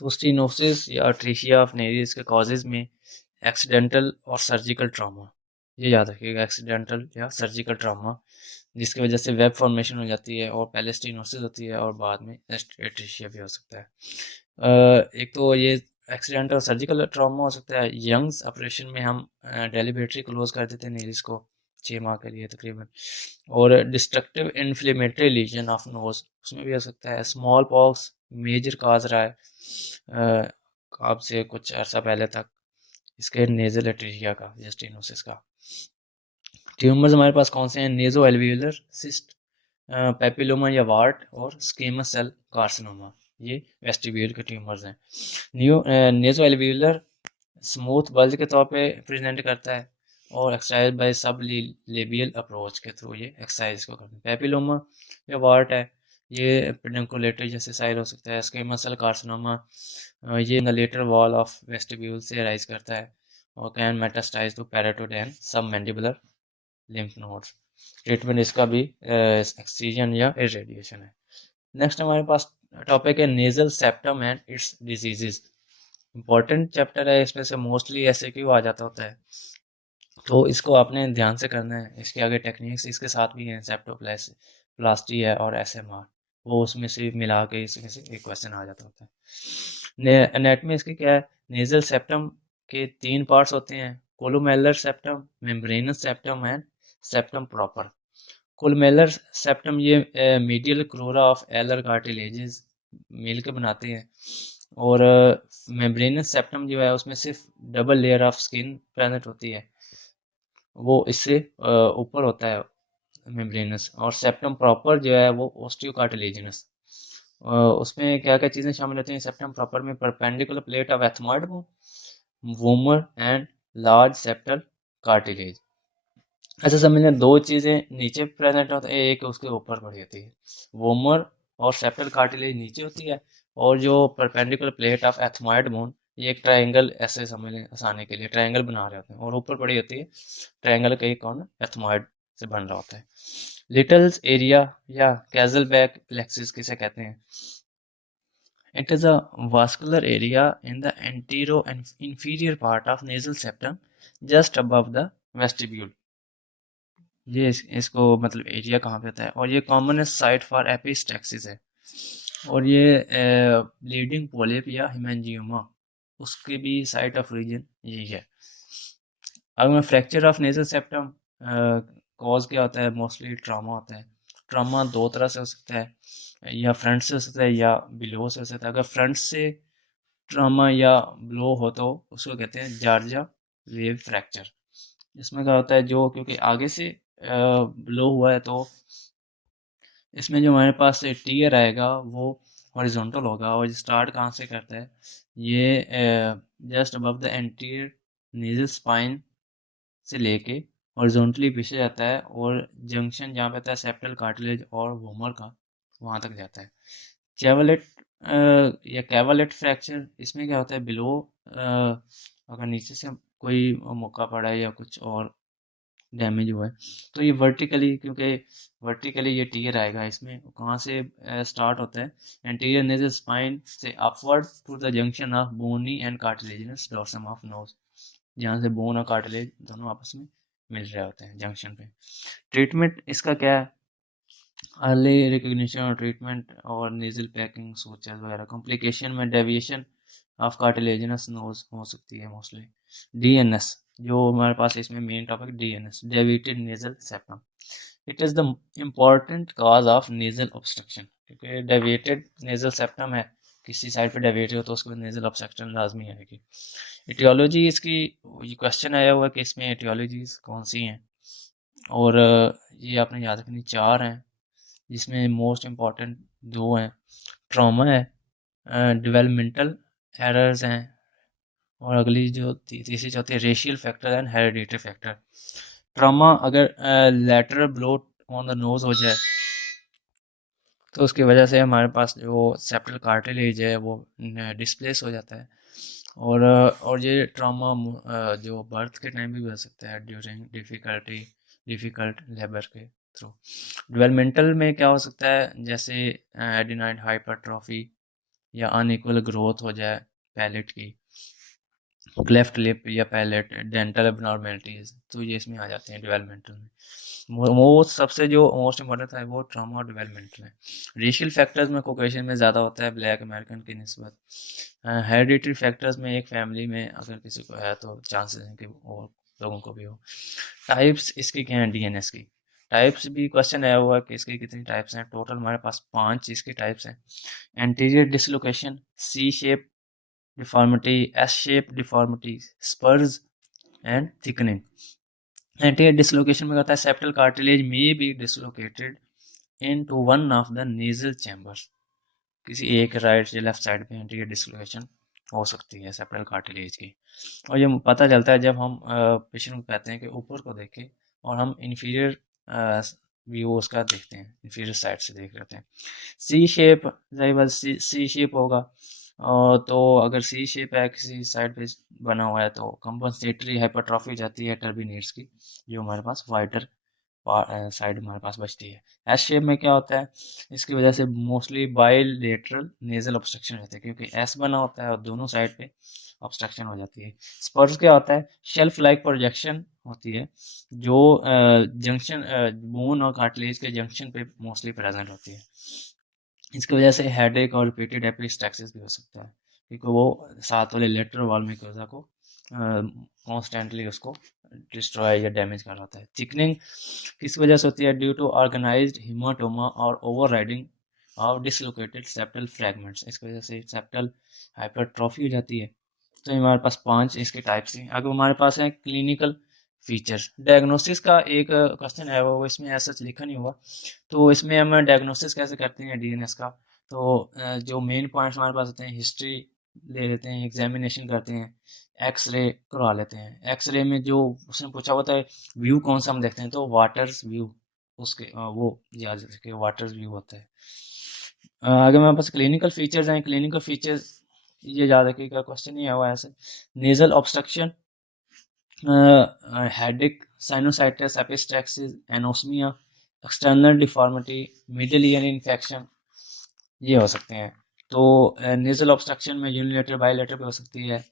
तो स्टीनोसिस या एट्रीशिया ऑफ नेरीज के कॉजेज में एक्सीडेंटल और सर्जिकल ट्रॉमा, ये याद रखिएगा, एक्सीडेंटल या सर्जिकल ट्रॉमा, जिसकी वजह से वेब फॉर्मेशन हो जाती है और पैलेस्टीनोसिस होती है और बाद में एट्रिशिया भी हो सकता है। एक तो ये एक्सीडेंटल और सर्जिकल ट्रॉमा हो सकता है। यंग्स ऑपरेशन में हम डेलिबरेटरी क्लोज कर देते हैं नेल्स को 6 माह के लिए तकरीबन। और destructive inflammatory lesion of nose, उसमें भी हो सकता है। स्मॉल पॉक्स मेजर काज रहा है अब से कुछ अर्सा पहले तक, इसके नेजल एट्रिशिया का या स्टेनोसिस का। ट्यूमर्स हमारे पास कौन से हैं? नेजो एल्वियोलर सिस्ट, पेपिलोमा या वार्ट, और स्केमस सेल कार्सिनोमा, ये वेस्टिब्यूल के ट्यूमर्स हैं। नेजो एल्वियोलर स्मूथ बल्ज के तौर पे प्रेजेंट करता है और एक्सरसाइज बाय सब लेबियल अप्रोच के थ्रू ये एक्सरसाइज को करते हैं। पेपिलोमा या वार्ट है, ये पेडुंकुलेटर जैसे साइल हो सकता है। स्क्वेमस सेल कार्सिनोमा, ये in the lateral wall of vestibule से राइज करता है और can metastasize to parotid and submandibular lymph nodes. Treatment इसका भी एक्ससीजन या इरेडिएशन है। नेक्स्ट हमारे पास टॉपिक है nasal septum and its diseases. Important chapter है, इसमें से मोस्टली ऐसे क्यों आ जाता होता है, तो इसको आपने ध्यान से करना है। इसके आगे टेक्निक्स इसके साथ भी हैं, सेप्टोप्लास्टी है और एसएमआर, वो उसमें से मिला के इसमें से एक क्वेश्चन आ जाता होता है। एनाटॉमी इसकी क्या है? नेजल सेप्टम के 3 पार्ट्स होते हैं, columellar septum, membranous septum and septum proper. Columellar septum ये medial crura of alar cartilages मिल के बनाते हैं। और मेम्ब्रेनस सेप्टम जो है उसमें सिर्फ double layer of skin present होती है, वो इससे ऊपर होता है मेम्ब्रेनस। और सेप्टम प्रॉपर जो है वो ओस्टियोकार्टिलेजिनस। उसमें क्या क्या चीज़ें शामिल होती हैं सेप्टम प्रॉपर में? Perpendicular plate of ethmoid bone, vomer and large septal cartilage. अच्छा समझना, दो चीज़ें नीचे प्रेजेंट होती है, एक उसके ऊपर पड़ी होती है। वोमर और सेप्टल कार्टिलेज नीचे होती है, और जो perpendicular plate of ethmoid bone, ये एक ट्रायंगल, ऐसे समझ लें आसानी के लिए, ट्रायंगल बना रहे होते हैं और ऊपर पड़ी होती है ट्रायंगल का एक कौन एथमॉइड से बन रहा होता है। लिटल्स एरिया या कैजल बैक प्लेक्सिस किसे कहते हैं? It is a vascular area in the antero and inferior part of nasal septum just above the vestibule। ये इसको मतलब एरिया कहाँ पे होता है, और ये कॉमनेस्ट साइट फॉर एपिस्टैक्सिस है। और ये ब्लीडिंग पोलिप या हिमेंजियोमा, उसके भी साइट ऑफ रीजन यही है। अगर मैं fracture of nasal septum, cause क्या होता है? मोस्टली ट्रामा होता है। ट्रामा दो तरह से हो सकता है, या फ्रंट से हो सकता है या बिलो से हो सकता है। अगर फ्रंट से ट्रामा या ब्लो हो तो उसको कहते हैं जार्जा वेव फ्रैक्चर। इसमें क्या होता है, जो क्योंकि आगे से ब्लो हुआ है तो इसमें जो हमारे पास टीयर आएगा वो हॉरिजॉन्टल होगा। और स्टार्ट कहाँ से करता है? ये just above the anterior nasal spine से लेके हॉरिजॉन्टली पीछे जाता है, और जंक्शन जहाँ पे आता है सेप्टल कार्टिलेज और वोमर का, वहाँ तक जाता है। चैवलेट या कैवलेट फ्रैक्चर, इसमें क्या होता है? बिलो अगर नीचे से कोई मौका पड़ा है या कुछ और डैमेज हुआ है तो ये वर्टिकली, क्योंकि वर्टिकली ये टीयर आएगा। इसमें कहाँ से स्टार्ट होता है? एंटीरियर नेजल स्पाइन से upward to the junction of bony and cartilaginous dorsum of nose, जहाँ से बोन और कार्टिलेज दोनों आपस में मिल रहे होते हैं जंक्शन पे। ट्रीटमेंट इसका क्या है? अर्ली रिकग्निशन और ट्रीटमेंट और नेजल पैकिंग सोचेस वगैरह। कॉम्प्लिकेशन में डेविएशन ऑफ कार्टिलेजिनस नोज हो सकती है मोस्टली। डीएनएस, जो हमारे पास इसमें main topic DNS, deviated nasal septum. It is the important cause of nasal obstruction, क्योंकि डेविएटेड नेजल सेप्टम है, किसी साइड पे डेविएटेड हो तो उसके बाद नेजल ऑब्स्ट्रक्शन लाजमी आएगी। एटियोलॉजी इसकी, ये क्वेश्चन आया हुआ है कि इसमें एटियोलॉजीज कौन सी हैं, और ये आपने याद रखनी 4 हैं, जिसमें मोस्ट इम्पॉर्टेंट 2 हैं। ट्रॉमा है, डेवलपमेंटल एरर्स हैं, और अगली जो तीसरी चौथी racial factor and hereditary factor. Trauma अगर lateral blow on the nose हो जाए तो उसकी वजह से हमारे पास जो सेप्टल कार्टिलेज है वो डिस्प्लेस हो जाता है। और ये ट्रॉमा जो बर्थ के टाइम भी हो सकता है, ड्यूरिंग डिफ़िकल्ट लेबर के थ्रू। डेवलपमेंटल में क्या हो सकता है? जैसे एडिनाइड हाइपरट्रॉफी या अनइक्वल ग्रोथ हो जाए पैलेट की, क्लेफ्ट लिप या पैलेट, डेंटल एबनॉर्मेलिटीज, तो ये इसमें आ जाते हैं डेवलपमेंटल में। वो सबसे जो मोस्ट इम्पोर्टेंट था वो ट्रॉमा और डेवलपमेंटल है। रेशियल फैक्टर्स में कोकेशन में ज़्यादा होता है ब्लैक अमेरिकन की निस्बत। हेरिडिटरी फैक्टर्स में एक फैमिली में अगर किसी को है तो चांसेस हैं कि और लोगों को भी हो। टाइप्स इसकी क्या हैं डीएनएस की? टाइप्स भी क्वेश्चन आया हुआ है कि इसकी कितनी टाइप्स हैं। टोटल हमारे पास 5 इसकी टाइप्स हैं। Anterior dislocation, C shape deformity, S-shaped deformity, spurs and thickening. Anterior dislocation में कहता है septal cartilage may be dislocated into one of the nasal chambers. किसी एक राइट या लेफ्ट साइड पे एंटीरियर डिसलोकेशन हो सकती है सेप्टल कार्टिलेज की। और ये पता चलता है जब हम पेशेंट को कहते हैं कि ऊपर को देखें और हम इन्फीरियर व्यू उसका देखते हैं, इन्फीरियर साइड से देख लेते हैं। सी शेप, जाहिर बात सी शेप होगा। और तो अगर सी शेप है किसी साइड पे बना हुआ है तो कंपनसेटरी हाइपरट्रॉफी जाती है टर्बिनेट्स की, जो हमारे पास वाइटर साइड हमारे पास बचती है। एस शेप में क्या होता है, इसकी वजह से मोस्टली बाइलेटरल नेजल ऑब्स्ट्रक्शन रहता है, क्योंकि एस बना होता है और दोनों साइड पे ऑब्स्ट्रक्शन हो जाती है। स्पर्स क्या होता है, शेल्फ लाइक प्रोजेक्शन होती है जो जंक्शन बोन और कार्टिलेज के जंक्शन पे मोस्टली प्रेजेंट होती है। इसकी वजह से हेडेक और रिपीटेड एपिस्टैक्सिस भी हो सकता है, क्योंकि वो साथ वाले लेटरल वॉल म्यूकोसा को कॉन्स्टेंटली उसको डिस्ट्रॉय या डैमेज कर रहा है। थिकनिंग किस वजह से होती है, ड्यू टू ऑर्गेनाइज्ड हीमाटोमा और overriding of dislocated septal fragments. इसकी वजह से सेप्टल हाइपरट्रॉफी हो जाती है। तो हमारे पास 5 इसके टाइप्स हैं। अगर हमारे पास है क्लिनिकल फीचर्स, डायग्नोसिस का एक क्वेश्चन है, वो इसमें ऐसा लिखा नहीं हुआ, तो इसमें हम डायग्नोसिस कैसे करते हैं डीएनएस का। तो जो मेन पॉइंट्स हमारे पास होते हैं, हिस्ट्री ले लेते हैं, एग्जामिनेशन करते हैं, एक्सरे करवा लेते हैं। एक्सरे में जो उसने पूछा होता है व्यू कौन सा हम देखते हैं, तो वाटर्स व्यू, उसके वो याद रखिए वाटर्स व्यू होता है। आगे मेरे पास क्लिनिकल फीचर्स हैं। क्लिनिकल फीचर्स ये याद रखिएगा, क्वेश्चन ही है वो ऐसे। Nasal obstruction, headache, sinusitis, epistaxis, anosmia, external deformity, middle ear infection, ये हो सकते हैं। तो नेजल ऑब्स्ट्रक्शन में यूनिलेटरल बायलेटरल भी हो सकती है।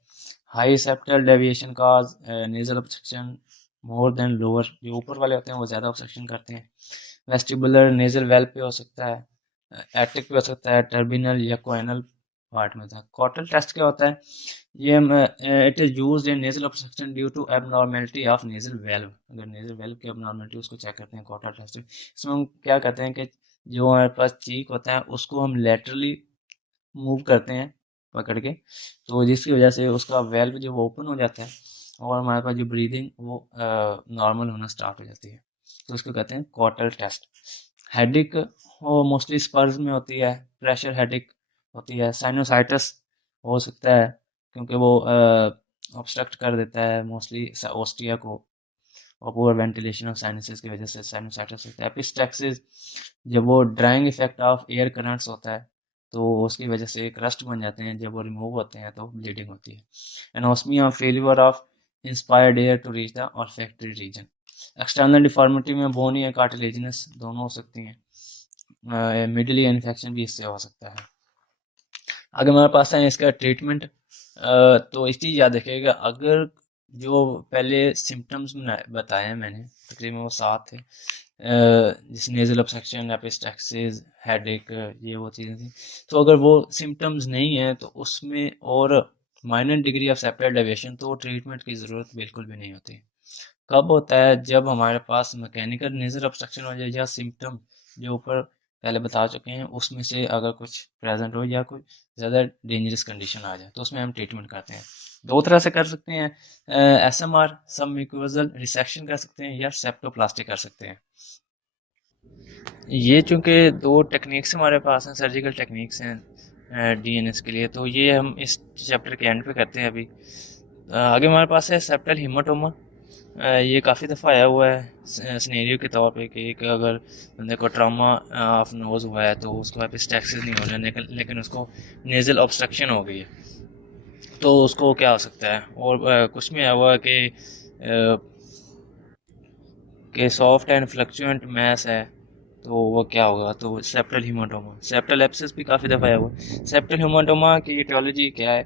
High septal deviation cause nasal obstruction more than lower, जो ऊपर वाले होते हैं वो ज़्यादा ऑब्स्ट्रक्शन करते हैं। वेस्टिबुलर नेजल वेल्व पे हो सकता है, एटिक पे हो सकता है, टर्बिनल या कोएनल पार्ट में था। कॉटल टेस्ट क्या होता है, ये it is used in nasal obstruction due to abnormality of nasal valve. अगर नेजल वेल्व की एबनॉर्मेलिटी उसको चेक करते हैं कॉटल टेस्ट में। इसमें हम क्या कहते हैं कि जो हमारे पास चीक होता है उसको हम लेटरली मूव करते हैं पकड़ के, तो जिसकी वजह से उसका वेल्व जो वो ओपन हो जाता है और हमारे पास जो ब्रीदिंग वो नॉर्मल होना स्टार्ट हो जाती है, तो उसको कहते हैं कॉटल टेस्ट। हेडिक वो मोस्टली स्पर्स में होती है, प्रेशर हेडिक होती है। साइनोसाइटिस हो सकता है क्योंकि वो ऑब्स्ट्रक्ट कर देता है मोस्टली ओस्टिया को, और पुअर वेंटिलेशन ऑफ साइनसेस की वजह से साइनोसाइटिस होता है। एपिस्टैक्सिस जब वो drying effect of air currents होता है तो उसकी वजह से एक रस्ट बन जाते हैं, जब वो रिमूव होते हैं तो ब्लीडिंग होती है। Anosmia failure of inspired air to reach the olfactory region. External deformity में बोनी या कार्टिलेजिनस दोनों हो सकती हैं। मिडल ईयर इन्फेक्शन भी इससे हो सकता है। अगर हमारे पास है इसका ट्रीटमेंट, तो इस चीज़ याद रखिएगा, अगर जो पहले सिम्टम्स बताए हैं मैंने, तकरीबन वो 7 थे, जैसे नेजल ऑब्स्ट्रक्शन, एपिस्टैक्सिस, हेडेक, ये वो चीज़ें थी। तो अगर वो सिम्टम्स नहीं है तो उसमें और minor degree of separate deviation, तो ट्रीटमेंट की ज़रूरत बिल्कुल भी नहीं होती। कब होता है, जब हमारे पास मैकेनिकल नेजल ऑब्स्ट्रक्शन हो जाए या सिम्टम जो ऊपर पहले बता चुके हैं उसमें से अगर कुछ प्रेजेंट हो या कोई ज़्यादा डेंजरस कंडीशन आ जाए, तो उसमें हम ट्रीटमेंट करते हैं। 2 तरह से कर सकते हैं, एसएमआर सबम्यूकोजल रिसेक्शन कर सकते हैं या सेप्टोप्लास्टी कर सकते हैं। ये चूंकि 2 टेक्निक्स हमारे पास हैं, सर्जिकल टेक्निक्स हैं डीएनएस के लिए, तो ये हम इस चैप्टर के एंड पे करते हैं अभी। आगे हमारे पास है सेप्टल हीमाटोमा। ये काफ़ी दफ़ा आया हुआ है सिनेरियो के तौर पे कि अगर बंदे को ट्रॉमा ऑफ नोज हुआ है तो उसको एपिस्टैक्सिस नहीं हो रहा है, लेकिन उसको नेजल ऑब्स्ट्रक्शन हो गई है, तो उसको क्या हो सकता है। और कुछ में आया हुआ है कि सॉफ्ट एंड फ्लक्चुएंट मैस है तो वो क्या होगा, तो सेप्टल हीमाटोमा। सेप्टल एब्सेस भी काफ़ी दफ़ा आया हुआ है। सेप्टल हीमाटोमा की etiology क्या है?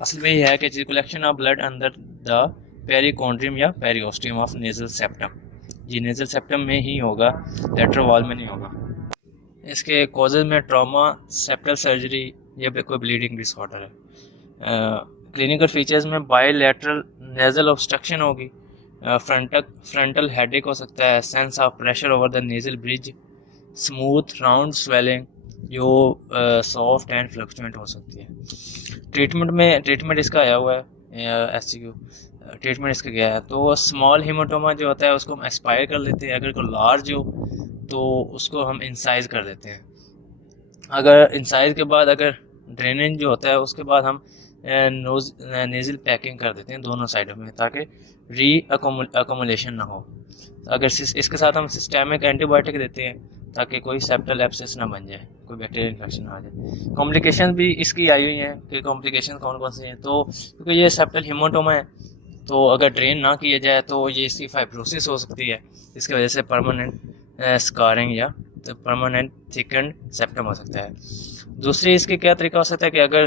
असल में यह है कि collection of blood under the perichondrium या पेरियोस्टियम ऑफ नेजल सेप्टम। ये नेजल सेप्टम में ही होगा, लेटरल वॉल में नहीं होगा। इसके कॉजेज में ट्रॉमा, सेप्टल सर्जरी या कोई ब्लीडिंग डिसऑर्डर है। क्लिनिकल फीचर्स में बायलैटरल नेजल ऑब्स्ट्रक्शन होगी, फ्रंटल हेडेक हो सकता है, sense of pressure over the nasal bridge, smooth round swelling जो सॉफ्ट एंड फ्लक्चुएंट हो सकती है। ट्रीटमेंट इसका आया हुआ है एससीक्यू। ट्रीटमेंट इसका क्या है? तो स्मॉल हीमाटोमा जो होता है उसको हम एक्सपायर कर लेते हैं, अगर कोई लार्ज हो तो उसको हम इंसाइज कर देते हैं। अगर इंसाइज के बाद अगर ड्रेनेज जो होता है उसके बाद हम नोज नेजल पैकिंग कर देते हैं दोनों साइडों में, ताकि री अकोमुलेशन ना हो। अगर इसके साथ हम सिस्टेमिक एंटीबायोटिक देते हैं ताकि कोई सेप्टल एब्सेस ना बन जाए, कोई बैक्टीरियल इन्फेक्शन ना आ जाए। कॉम्प्लिकेशन भी इसकी आई हुई हैं कि कॉम्प्लिकेशन कौन कौन सी हैं। तो क्योंकि ये सेप्टल हीमाटोमा है तो अगर ड्रेन ना किया जाए तो ये इसकी फाइब्रोसिस हो सकती है, इसकी वजह से परमानेंट स्कारिंग या परमानेंट थिकन्ड सेप्टम हो सकता है। दूसरी इसके क्या तरीका हो सकता है कि अगर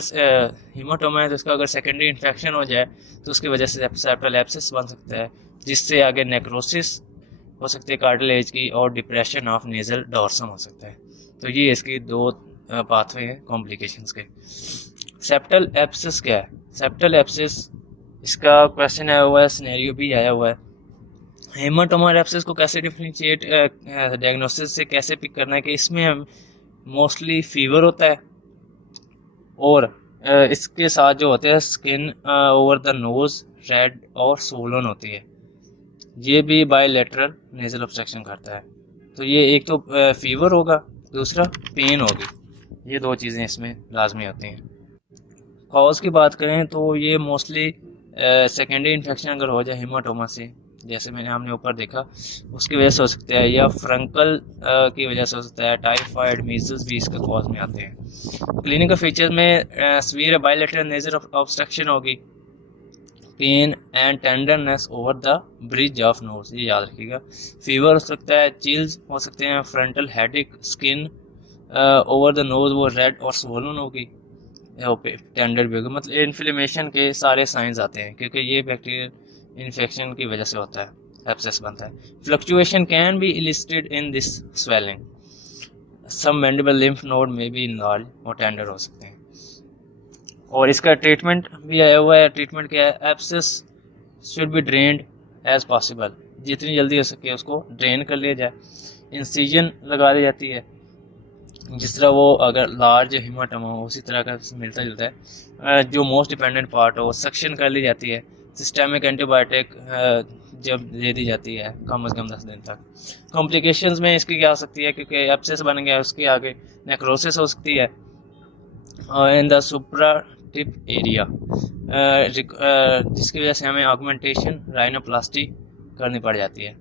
हीमाटोमा है तो इसका अगर सेकेंडरी इन्फेक्शन हो जाए तो उसकी वजह से सेप्टल एब्सेस बन सकता है, जिससे आगे नेक्रोसिस हो सकती है कार्टिलेज की, और डिप्रेशन ऑफ नेजल डॉर्सम हो सकता है। तो ये इसकी दो पाथवे हैं कॉम्प्लिकेशंस के। सेप्टल एब्सेस क्या है? सेप्टल एब्सेस इसका क्वेश्चन आया हुआ है, सिनेरियो भी आया हुआ है। हेमाटोमा एब्सेस को कैसे डिफरेंशिएट डायग्नोसिस से कैसे पिक करना है कि इसमें हम मोस्टली फीवर होता है और इसके साथ जो होते हैं skin over the knows red और सोलन होती है। ये भी बायलैटरल नेजल ऑब्स्ट्रक्शन करता है। तो ये एक तो फीवर होगा, दूसरा पेन होगी। ये दो चीज़ें इसमें लाजमी होती हैं। कॉज की बात करें तो ये मोस्टली सेकेंडरी इन्फेक्शन अगर हो जाए हेमाटोमा से, जैसे मैंने हमने ऊपर देखा, उसकी वजह से हो सकता है, या फ्रंकल की वजह से हो सकता है। टाइफाइड, मीजल्स भी इसके कॉज में आते हैं। क्लिनिकल फीचर्स में सीवियर बायलैटरल नेजल ऑब्स्ट्रक्शन होगी, pain and tenderness over the bridge of nose, ये याद रखिएगा। फीवर हो सकता है, चिल्स हो सकते हैं, frontal headache, skin over the knows वो रेड और स्वोलन होगी, टेंडर भी होगा। मतलब इन्फ्लेमेशन के सारे साइंस आते हैं क्योंकि ये बैक्टीरियल इन्फेक्शन की वजह से होता है, एब्सेस बनता है। Fluctuation can be elicited in this swelling, submandibular lymph node में भी इनलार्ज और टेंडर हो सकते हैं। और इसका ट्रीटमेंट भी आया हुआ है। ट्रीटमेंट क्या है? Abscess should be drained as possible, जितनी जल्दी हो सके उसको ड्रेन कर लिया जाए। इंसिजन लगा दी जाती है, जिस तरह वो अगर लार्ज हिमाटोमा हो उसी तरह का मिलता जुलता है। जो मोस्ट डिपेंडेंट पार्ट हो सक्शन कर ली जाती है। सिस्टेमिक एंटीबायोटिक जब दे दी जाती है कम से कम 10 दिन तक। कॉम्प्लिकेशंस में इसकी क्या हो सकती है? क्योंकि एब्सेस बन गया उसके आगे नेक्रोसिस हो सकती है in the supra tip area, जिसकी वजह से हमें ऑगमेंटेशन राइनोप्लास्टी करनी पड़ जाती है।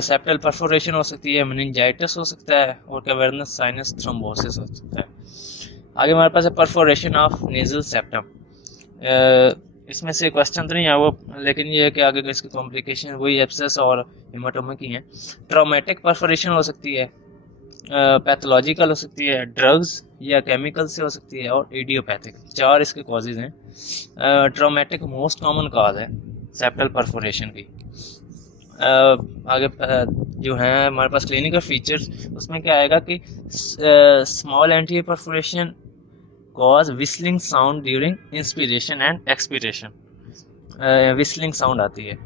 सेप्टल परफोरेशन हो सकती है, मेनिंजाइटिस हो सकता है, और कैवर्नस साइनस थ्रोम्बोसिस हो सकता है। आगे हमारे पास है परफोरेशन ऑफ नेजल सेप्टम। इसमें से क्वेश्चन तो नहीं है वो, लेकिन ये है कि आगे का इसकी कॉम्प्लिकेशन वही एब्सेस और हेमाटोमा की हैं। ट्रॉमेटिक परफोरेशन हो सकती है, पैथोलॉजिकल हो सकती है, ड्रग्स या केमिकल से हो सकती है, और इडियोपैथिक। 4 इसके कॉजेज हैं। ट्रॉमेटिक मोस्ट कॉमन कॉज है सेप्टल परफोरेशन की। आगे जो है हमारे पास क्लिनिकल फीचर्स, उसमें क्या आएगा कि small anti perforation cause whistling sound during inspiration and expiration, whistling sound आती है।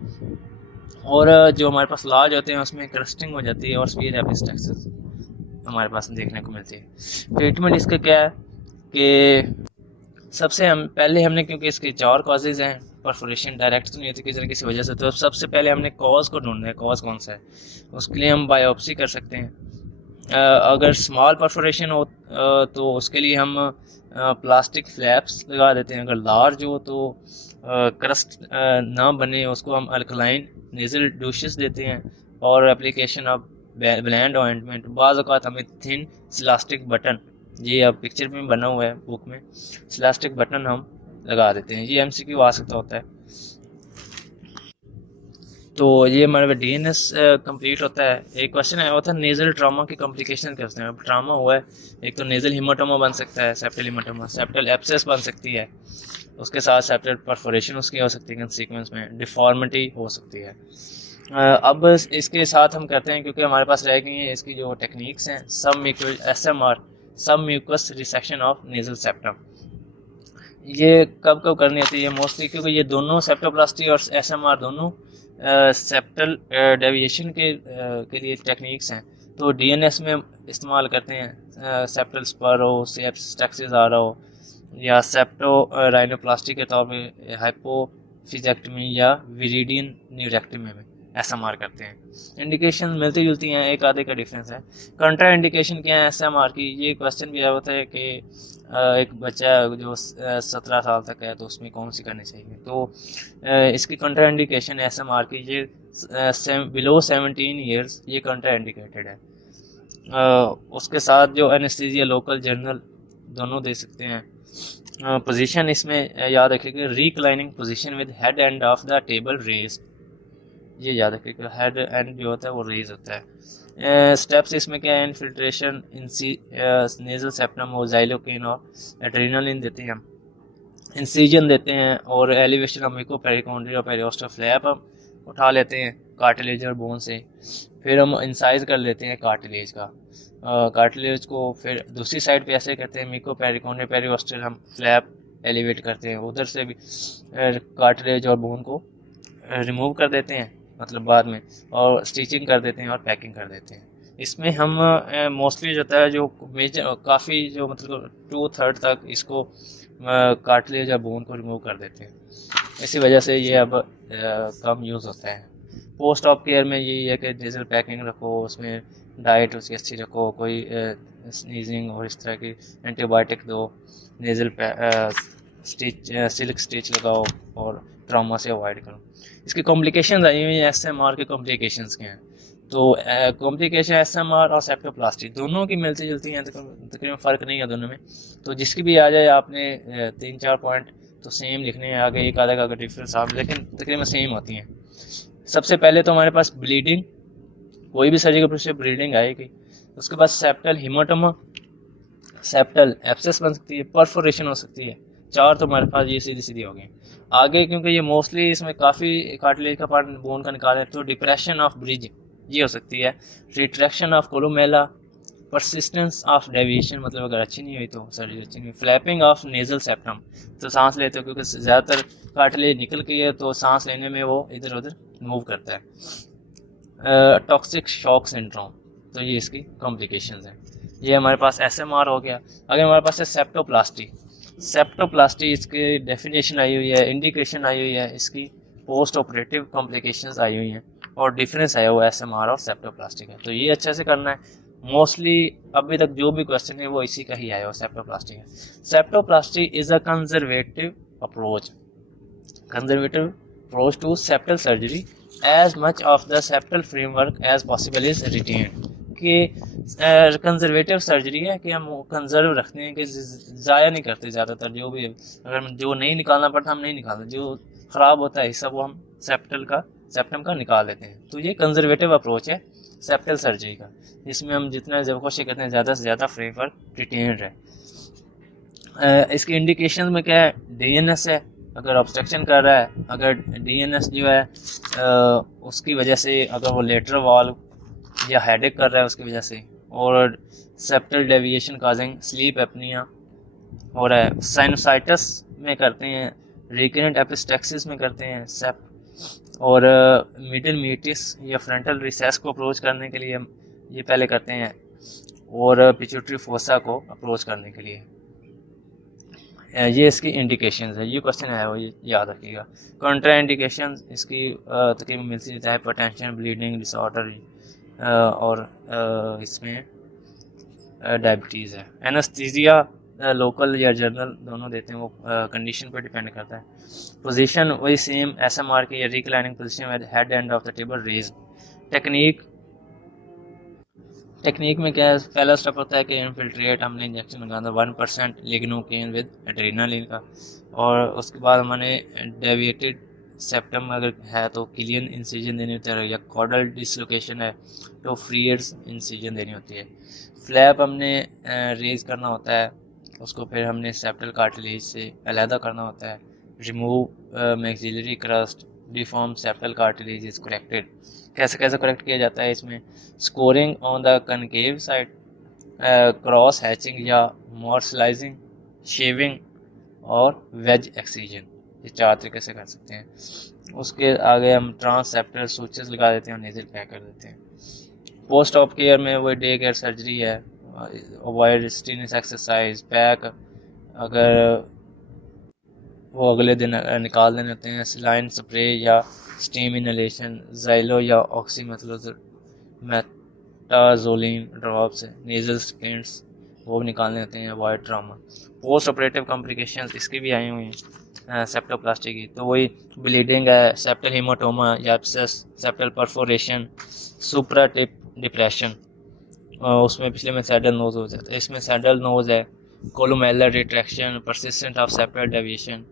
और जो हमारे पास लार्ज होते हैं उसमें क्रस्टिंग हो जाती है और स्पीड एपिस्टैक्सिस हमारे पास देखने को मिलती है। ट्रीटमेंट इसका क्या है कि सबसे पहले हमने, क्योंकि इसके 4 कॉजेज हैं, परफोरेशन डायरेक्ट तो नहीं होती किसी न किसी वजह से, तो सबसे पहले हमने कॉज को ढूंढना है, कॉज कौन सा है। उसके लिए हम बायोप्सी कर सकते हैं। अगर स्मॉल परफोरेशन हो तो उसके लिए हम प्लास्टिक फ्लैप्स लगा देते हैं। अगर लार्ज हो तो क्रस्ट ना बने उसको हम अल्कलाइन नेजल डूशेस देते हैं, और एप्लीकेशन ऑफ ब्लेंड ऑइंटमेंट। बाज़ औक़ात हमें थिन सिलास्टिक बटन, ये अब पिक्चर में बना हुआ है बुक में, सिलास्टिक बटन हम लगा देते हैं। ये एमसीक्यू आ सकता होता है। तो ये हमारा डीएनएस कंप्लीट होता है। एक क्वेश्चन आया हुआ था नेजल ट्रामा की कॉम्प्लिकेशन करते हैं। अब ट्रामा हुआ है, एक तो नेजल हिमाटोमा बन सकता है, सेप्टल हिमाटोमा, सेप्टल एब्सेस बन सकती है, उसके साथ सेप्टल परफोरेशन उसकी हो सकती है, सीक्वेंस में डिफॉर्मिटी हो सकती है। अब इसके साथ हम करते हैं, क्योंकि हमारे पास रह गई हैं इसकी जो टेक्निक्स हैं, सब SMR, submucous resection of nasal septum. ये कब कब करनी होती है मोस्टली, क्योंकि ये दोनों सेप्टोप्लास्टी और SMR दोनों सेप्टल डेविएशन के लिए टेक्निक्स हैं। तो डीएनएस में इस्तेमाल करते हैं, सेप्टल स्पर हो, स्टेक्सिस आ रहा हो, या सेप्टो राइनोप्लास्टी के तौर पे हाइपोफिजेक्टमी या विरिडियन न्यूरेक्टमी में SMR करते हैं। इंडिकेशन मिलती जुलती हैं, एक आधे का डिफरेंस है। कंट्रा इंडिकेशन क्या है SMR की, ये क्वेश्चन भी आया होता है कि एक बच्चा जो 17 साल तक है तो उसमें कौन सी करनी चाहिए। तो इसकी कंट्रा इंडिकेशन SMR की, ये बिलो 17 ईयर्स ये कंट्रा इंडिकेटेड है। उसके साथ जो एनेस्थीसिया लोकल जनरल दोनों दे सकते हैं। पोजीशन इसमें याद रखिएगा, reclining position with head and of the table raised, ये याद रखिएगा, हेड एंड जो होता है वो रेज होता है। स्टेप्स इसमें क्या है, इन्फिल्ट्रेशन नेजल सेप्टम और जाइलोकेन और एड्रेनालिन देते हैं हम, इंसिजन देते हैं, और एलिवेशन ऑफ म्यूकोपेरिकोन्ड्रिया और पेरियोस्टल फ्लैप हम उठा लेते हैं कार्टिलेज और बोन से। फिर हम इंसाइज कर लेते हैं कार्टिलेज का, कार्टिलेज को फिर दूसरी साइड पे ऐसे करते हैं, म्यूकोपेरिकोन्ड्रिया पेरियोस्टल हम फ्लैप एलिवेट करते हैं, उधर से भी कार्टिलेज और बोन को रिमूव कर देते हैं, मतलब बाद में, और स्टिचिंग कर देते हैं और पैकिंग कर देते हैं। इसमें हम मोस्टली जो होता है जो मेजर काफ़ी जो मतलब 2/3 तक इसको कार्टिलेज या बोन को रिमूव कर देते हैं। इसी वजह से ये अब कम यूज़ होता है। पोस्ट ऑप केयर में यही है कि नेजल पैकिंग रखो, उसमें डाइट उसकी अच्छी रखो, कोई स्नीजिंग और इस तरह की एंटीबायोटिक दो, नेजल सिल्क स्टिच लगाओ और ट्रामा से अवॉइड करो। इसकी कॉम्प्लिकेशंस आई हुई हैं, SMR के कॉम्प्लिकेशंस के हैं। तो कॉम्प्लिकेशन SMR और सेप्टोप्लास्टी दोनों की मिलती जुलती हैं, तकरीबन फ़र्क नहीं है दोनों में। तो जिसकी भी आ जाए आपने 3-4 पॉइंट तो सेम लिखने हैं, आगे एक आधा का डिफरेंस आप, लेकिन तकरीबन सेम होती हैं। सबसे पहले तो हमारे पास ब्लीडिंग, कोई भी सर्जिकल प्रोसीजर ब्लीडिंग आएगी। उसके बाद सेप्टल हिमाटोमा, सेप्टल एब्सेस बन सकती है, परफोरेशन हो सकती है। 4 तो हमारे पास ये सीधी सीधी हो गई। आगे क्योंकि ये मोस्टली इसमें काफ़ी कार्टिलेज का पार्ट बोन का निकाल है, तो डिप्रेशन ऑफ ब्रिज ये हो सकती है, retraction of columella, persistence of deviation, मतलब अगर अच्छी नहीं हुई तो सर्जरी अच्छी नहीं हुई, फ्लैपिंग ऑफ नेजल सेप्टम, तो सांस लेते हो क्योंकि ज़्यादातर कार्टिलेज निकल गई है तो सांस लेने में वो इधर उधर मूव करता है। टॉक्सिक शॉक सिंड्रोम, तो ये इसकी कॉम्प्लिकेशंस हैं। ये हमारे पास SMR हो गया। अगर हमारे पास है सेप्टोप्लास्टी, सेप्टोप्लास्टी इसकी डेफिनेशन आई हुई है, इंडिकेशन आई हुई है, इसकी पोस्ट ऑपरेटिव कॉम्प्लिकेशंस आई हुई हैं, और डिफरेंस आया हुआ है SMR और सेप्टोप्लास्टी का। तो ये अच्छे से करना है। मोस्टली अभी तक जो भी क्वेश्चन है वो इसी का ही आया हुआ, सेप्टोप्लास्टी है। Septoplasty is a conservative approach, conservative approach to septal surgery, as much of the septal framework as possible is retain, कि कंजर्वेटिव सर्जरी है कि हम कंजर्व रखते हैं, कि ज़ाया नहीं करते ज़्यादातर, जो भी अगर जो नहीं निकालना पड़ता हम नहीं निकालते, जो ख़राब होता है सब वो हम सेप्टम का निकाल देते हैं। तो ये कंजर्वेटिव अप्रोच है सेप्टल सर्जरी का, जिसमें हम जितना जब कोशिश करते हैं ज़्यादा से ज़्यादा फ्रेमवर्क रिटेन रहे। इसकी इंडिकेशन में क्या है, डीएनएस है, अगर ऑब्स्ट्रक्शन कर रहा है, अगर डीएनएस जो है उसकी वजह से, अगर वो लेटरल वॉल्व या हेडेक कर रहा है उसकी वजह से, और septal deviation causing sleep apnoea हो रहा है, साइनोसाइटिस में करते हैं, रिकरेंट एपिस्टेक्सिस में करते हैं और मिडिल मीटिस या फ्रंटल रिसेस को अप्रोच करने के लिए ये पहले करते हैं, और पिट्यूटरी फोसा को अप्रोच करने के लिए। ये इसकी इंडिकेशंस है। ये क्वेश्चन है वो ये याद रखिएगा। कंट्रा इंडिकेशंस इसकी तकरीबन मिलती है, हाइपरटेंशन, ब्लीडिंग डिसऑर्डर, और इसमें डायबिटीज़ है। एनेस्थीसिया लोकल या जनरल दोनों देते हैं, वो कंडीशन पर डिपेंड करता है। पोजीशन वही सेम SMR की, या reclining position with head and of the table raised. Technique में क्या है, पहला स्टेप होता है कि इनफिल्ट्रेट, हमने इंजेक्शन लगाना 1% लिग्नोकेन विद एड्रेनालिन का, और उसके बाद हमने डेविएटेड सेप्टम अगर है तो किलियन इंसिजन देनी होती है, या कॉर्डल डिसलोकेशन है तो फ्रीयर्स इंसिजन देनी होती है। फ्लैप हमने रेज करना होता है, उसको फिर हमने सेप्टल कार्टिलेज से अलहदा करना होता है। Remove maxillary crust, deform septal cartilage is corrected. कैसे कैसे करेक्ट किया जाता है इसमें? Scoring on the concave side, cross hatching या मॉर्सलाइजिंग, शेविंग और वेज एक्सीजन। ये 4 तरीके से कर सकते हैं। उसके आगे हम ट्रांससेप्टल सूचेस लगा देते हैं और नेजल पैक कर देते हैं। पोस्ट ऑप केयर में वो डे केयर सर्जरी है, अवॉइड स्टीनियस एक्सरसाइज, पैक अगर वो अगले दिन निकाल देने होते हैं, सलाइन स्प्रे या स्टीम इनहेलेशन, ज़ाइलो या मेटाजोलिन ड्रॉप से, नेजल स्प्रिंट्स वो भी निकालने होते हैं, avoid trauma. Post operative complications इसकी भी आई हुई हैं सेप्टोप्लास्टी की, तो वही ब्लीडिंग है, सेप्टल हीमोटोमा या एब्सेस, सेप्टल परफोरेशन, सुप्रा टिप डिप्रेशन, उसमें पिछले में सैडल नोज हो जाता है, इसमें सैडल नोज है, columellar retraction, persistent of septal deviation,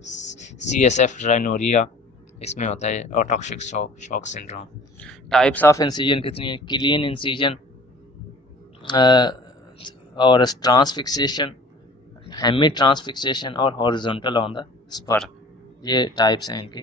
CSF rhinorrhoea इसमें होता है, और toxic shock syndrome. Types of incision कितनी है? किलियन इंसिजन और ट्रांसफिक्सेशन, हेमी ट्रांसफिक्सेशन और हॉरिजॉन्टल ऑन द स्पर, ये टाइप्स हैं इनकी।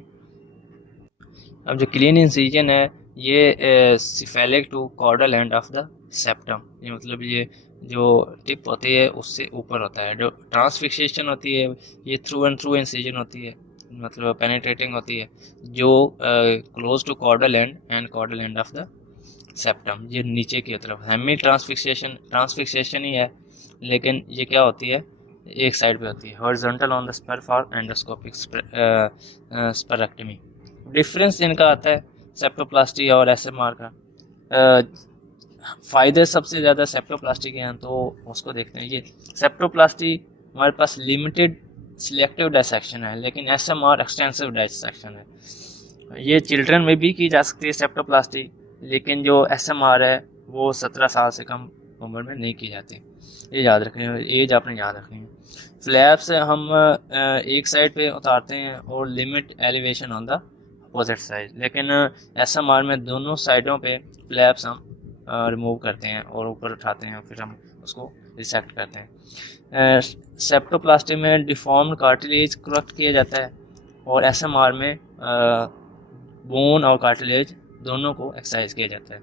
अब जो क्लीन इंसिजन है ये cephalic to caudal end of the septum, ये मतलब ये जो टिप होती है उससे ऊपर होता है। जो ट्रांसफिक्सेशन होती है ये थ्रू एंड थ्रू इंसिजन होती है, मतलब पेनिट्रेटिंग होती है, जो close to caudal end caudal end of the septum, ये नीचे की तरफ। हेमी ट्रांसफिक्सेशन ही है, लेकिन ये क्या होती है, एक साइड पे होती है। Horizontal on the spur for endoscopic spurectomy. Difference इनका आता है सेप्टोप्लास्टी और SMR का। फ़ायदे सबसे ज़्यादा सेप्टोप्लास्टी के हैं, तो उसको देखते हैं। ये सेप्टोप्लास्टी हमारे पास लिमिटेड सिलेक्टिव डायसेक्शन है, लेकिन SMR एक्सटेंसिव डायसेक्शन है। ये चिल्ड्रन में भी की जा सकती है सेप्टोप्लास्टी, लेकिन जो SMR है वो 17 साल से कम उम्र में नहीं की जाती। ये याद रखनी है, एज आपने याद रखनी है। फ्लैप से हम एक साइड पे उतारते हैं और limit elevation on the opposite side, लेकिन SMR में दोनों साइडों पे फ्लैप्स हम रिमूव करते हैं और ऊपर उठाते हैं, फिर हम उसको रिसेक्ट करते हैं। सेप्टोप्लास्टी में डिफॉर्म्ड कार्टिलेज करेक्ट किया जाता है, और SMR में बोन और कार्टिलेज दोनों को एक्सरसाइज किया जाता है।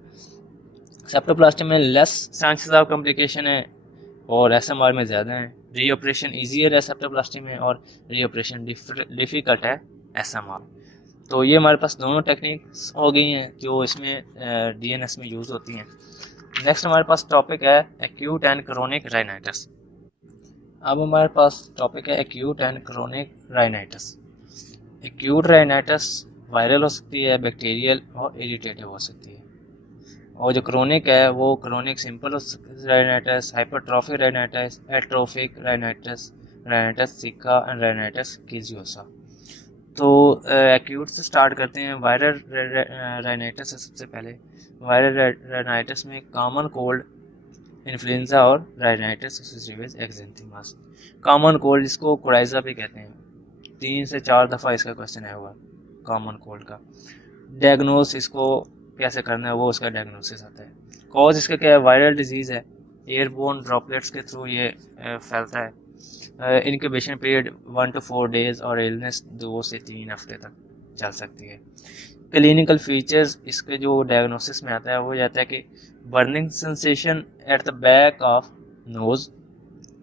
सेप्टोप्लास्टी में लेस चांसेस ऑफ कॉम्प्लिकेशन है और SMR में ज़्यादा है। री ऑपरेशन ईजियर है सेप्टोप्लास्टी में, और री ऑपरेशन डिफ़िकल्ट है SMR। तो ये हमारे पास दोनों टेक्निक्स हो गई हैं जो इसमें DNS में यूज़ होती हैं। नेक्स्ट हमारे पास टॉपिक है एक्यूट एंड क्रोनिक राइनाइटिस। अब हमारे पास टॉपिक है acute and chronic rhinitis. Acute rhinitis viral हो सकती है, बैक्टीरियल और इरिटेटिव हो सकती है, और जो क्रोनिक है वो chronic simple rhinitis, hypertrophic rhinitis, atrophic rhinitis, rhinitis सिका एंड राइनाइटिस कीजियोसा। तो एक्यूट से स्टार्ट करते हैं। वायरल राइनाइटिस है सबसे पहले। वायरल राइनाइटिस में कॉमन कोल्ड, इन्फ्लुएंजा और राइनाइटिस एक्जेंथिमास। कॉमन कोल्ड जिसको कोराइजा भी कहते हैं, 3 से 4 दफ़ा इसका क्वेश्चन आया हुआ कॉमन कोल्ड का। डायग्नोस इसको कैसे करना है वो उसका डायग्नोसिस आता है। कॉज इसका क्या है? वायरल डिजीज़ है, एयरबोर्न ड्रॉपलेट्स के थ्रू ये फैलता है। इनक्यूबेशन पीरियड 1 to 4 डेज और इलनेस 2 से 3 हफ्ते तक चल सकती है। क्लिनिकल फीचर्स इसके जो डायग्नोसिस में आता है वो जाता है कि burning sensation at the back of nose,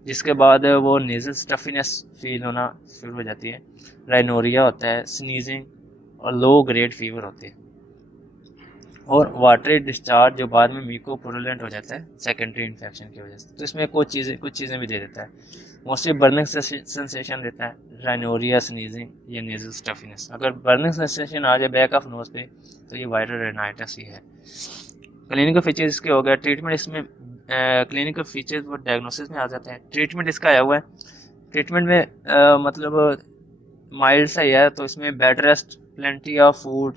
जिसके बाद वो नेज़ल स्टफीनेस फील होना शुरू हो जाती है। राइनोरिया होता है, स्नीजिंग और लो ग्रेड फीवर होती है, और वाटरी डिस्चार्ज जो बाद में म्यूकोपुरुलेंट हो जाता है सेकेंडरी इन्फेक्शन की वजह से। तो इसमें कुछ चीज़ें भी दे देता है। मोस्टली बर्निंग सेंसेशन देता है, राइनोरिया, स्नीजिंग, ये नेज़ल स्टफीनेस। अगर बर्निंग सेंसेशन आ जाए बैक ऑफ नोज पे तो ये वायरल राइनाइटिस ही है। क्लिनिकल फीचर्स इसके हो गया। ट्रीटमेंट इसमें क्लिनिकल फीचर्स वो डायग्नोसिस में आ जाता है। ट्रीटमेंट इसका आया हुआ है। ट्रीटमेंट में मतलब माइल्ड सा ही है, तो इसमें bed rest, plenty of food,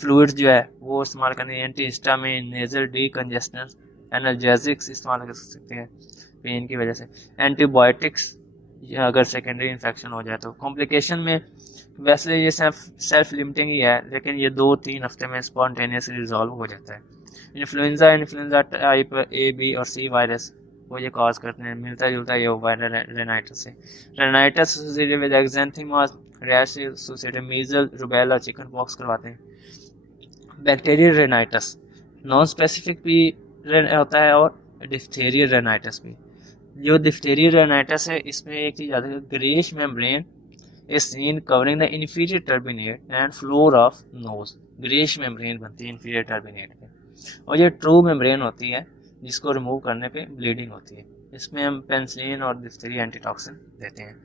fluids जो है वो इस्तेमाल करनी है, anti histamine, nasal decongestant, analgesics इस्तेमाल कर सकते हैं पेन की वजह से, एंटीबायोटिक्स अगर सेकेंडरी इन्फेक्शन हो जाए तो। कॉम्प्लिकेशन में वैसे ये सेल्फ लिमिटिंग ही है, लेकिन ये 2-3 हफ्ते में स्पॉन्टेनियसली रिजॉल्व हो जाता है। इन्फ्लुएंजा टाइप ए, बी और सी वायरस वो ये कॉज करते हैं, मिलता जुलता ये वायरल रेनाइटिस से। Rhinitis associated with exanthema, rash associated measles, rubella, chicken pox करवाते हैं। बैक्टीरियल रेनाइटिस नॉन स्पेसिफिक भी होता है और डिफ्थेरियल रेनाइटिस भी। जो डिफ्थेरियल रेनाइटिस है इसमें एक चीज़ आती है, greyish membrane is seen covering the inferior turbinate and floor of nose। Greyish membrane बनती है inferior turbinate पे, और ये ट्रू मेम्ब्रेन होती है जिसको रिमूव करने पे ब्लीडिंग होती है। इसमें हम पेनिसिलिन और डिफ्थेरिया एंटीटॉक्सिन देते हैं।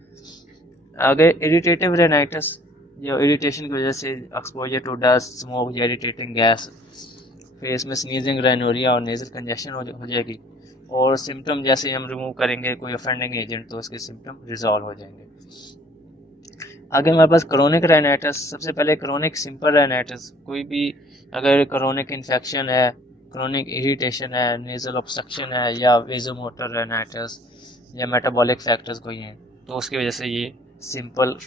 आगे इरिटेटिव रेनाइटिस, जो इरिटेशन की वजह से एक्सपोजर टू डस्ट, स्मोक या इरिटेटिंग गैस, फेस में स्नीजिंग, राइनोरिया और नेजल कंजेशन हो जाएगी, और सिम्टम जैसे हम रिमूव करेंगे कोई ऑफेंडिंग एजेंट तो उसके सिम्टम रिजॉल्व हो जाएंगे। आगे हमारे पास क्रोनिक राइनाइटिस। सबसे पहले क्रोनिक सिंपल राइनाइटिस, कोई भी अगर क्रोनिक इन्फेक्शन है, क्रोनिक इरिटेशन है, नेजल ऑब्स्ट्रक्शन है, या वेजोमोटर राइनाइटिस या मेटाबॉलिक फैक्टर्स कोई हैं, तो उसकी वजह से ये सिंपल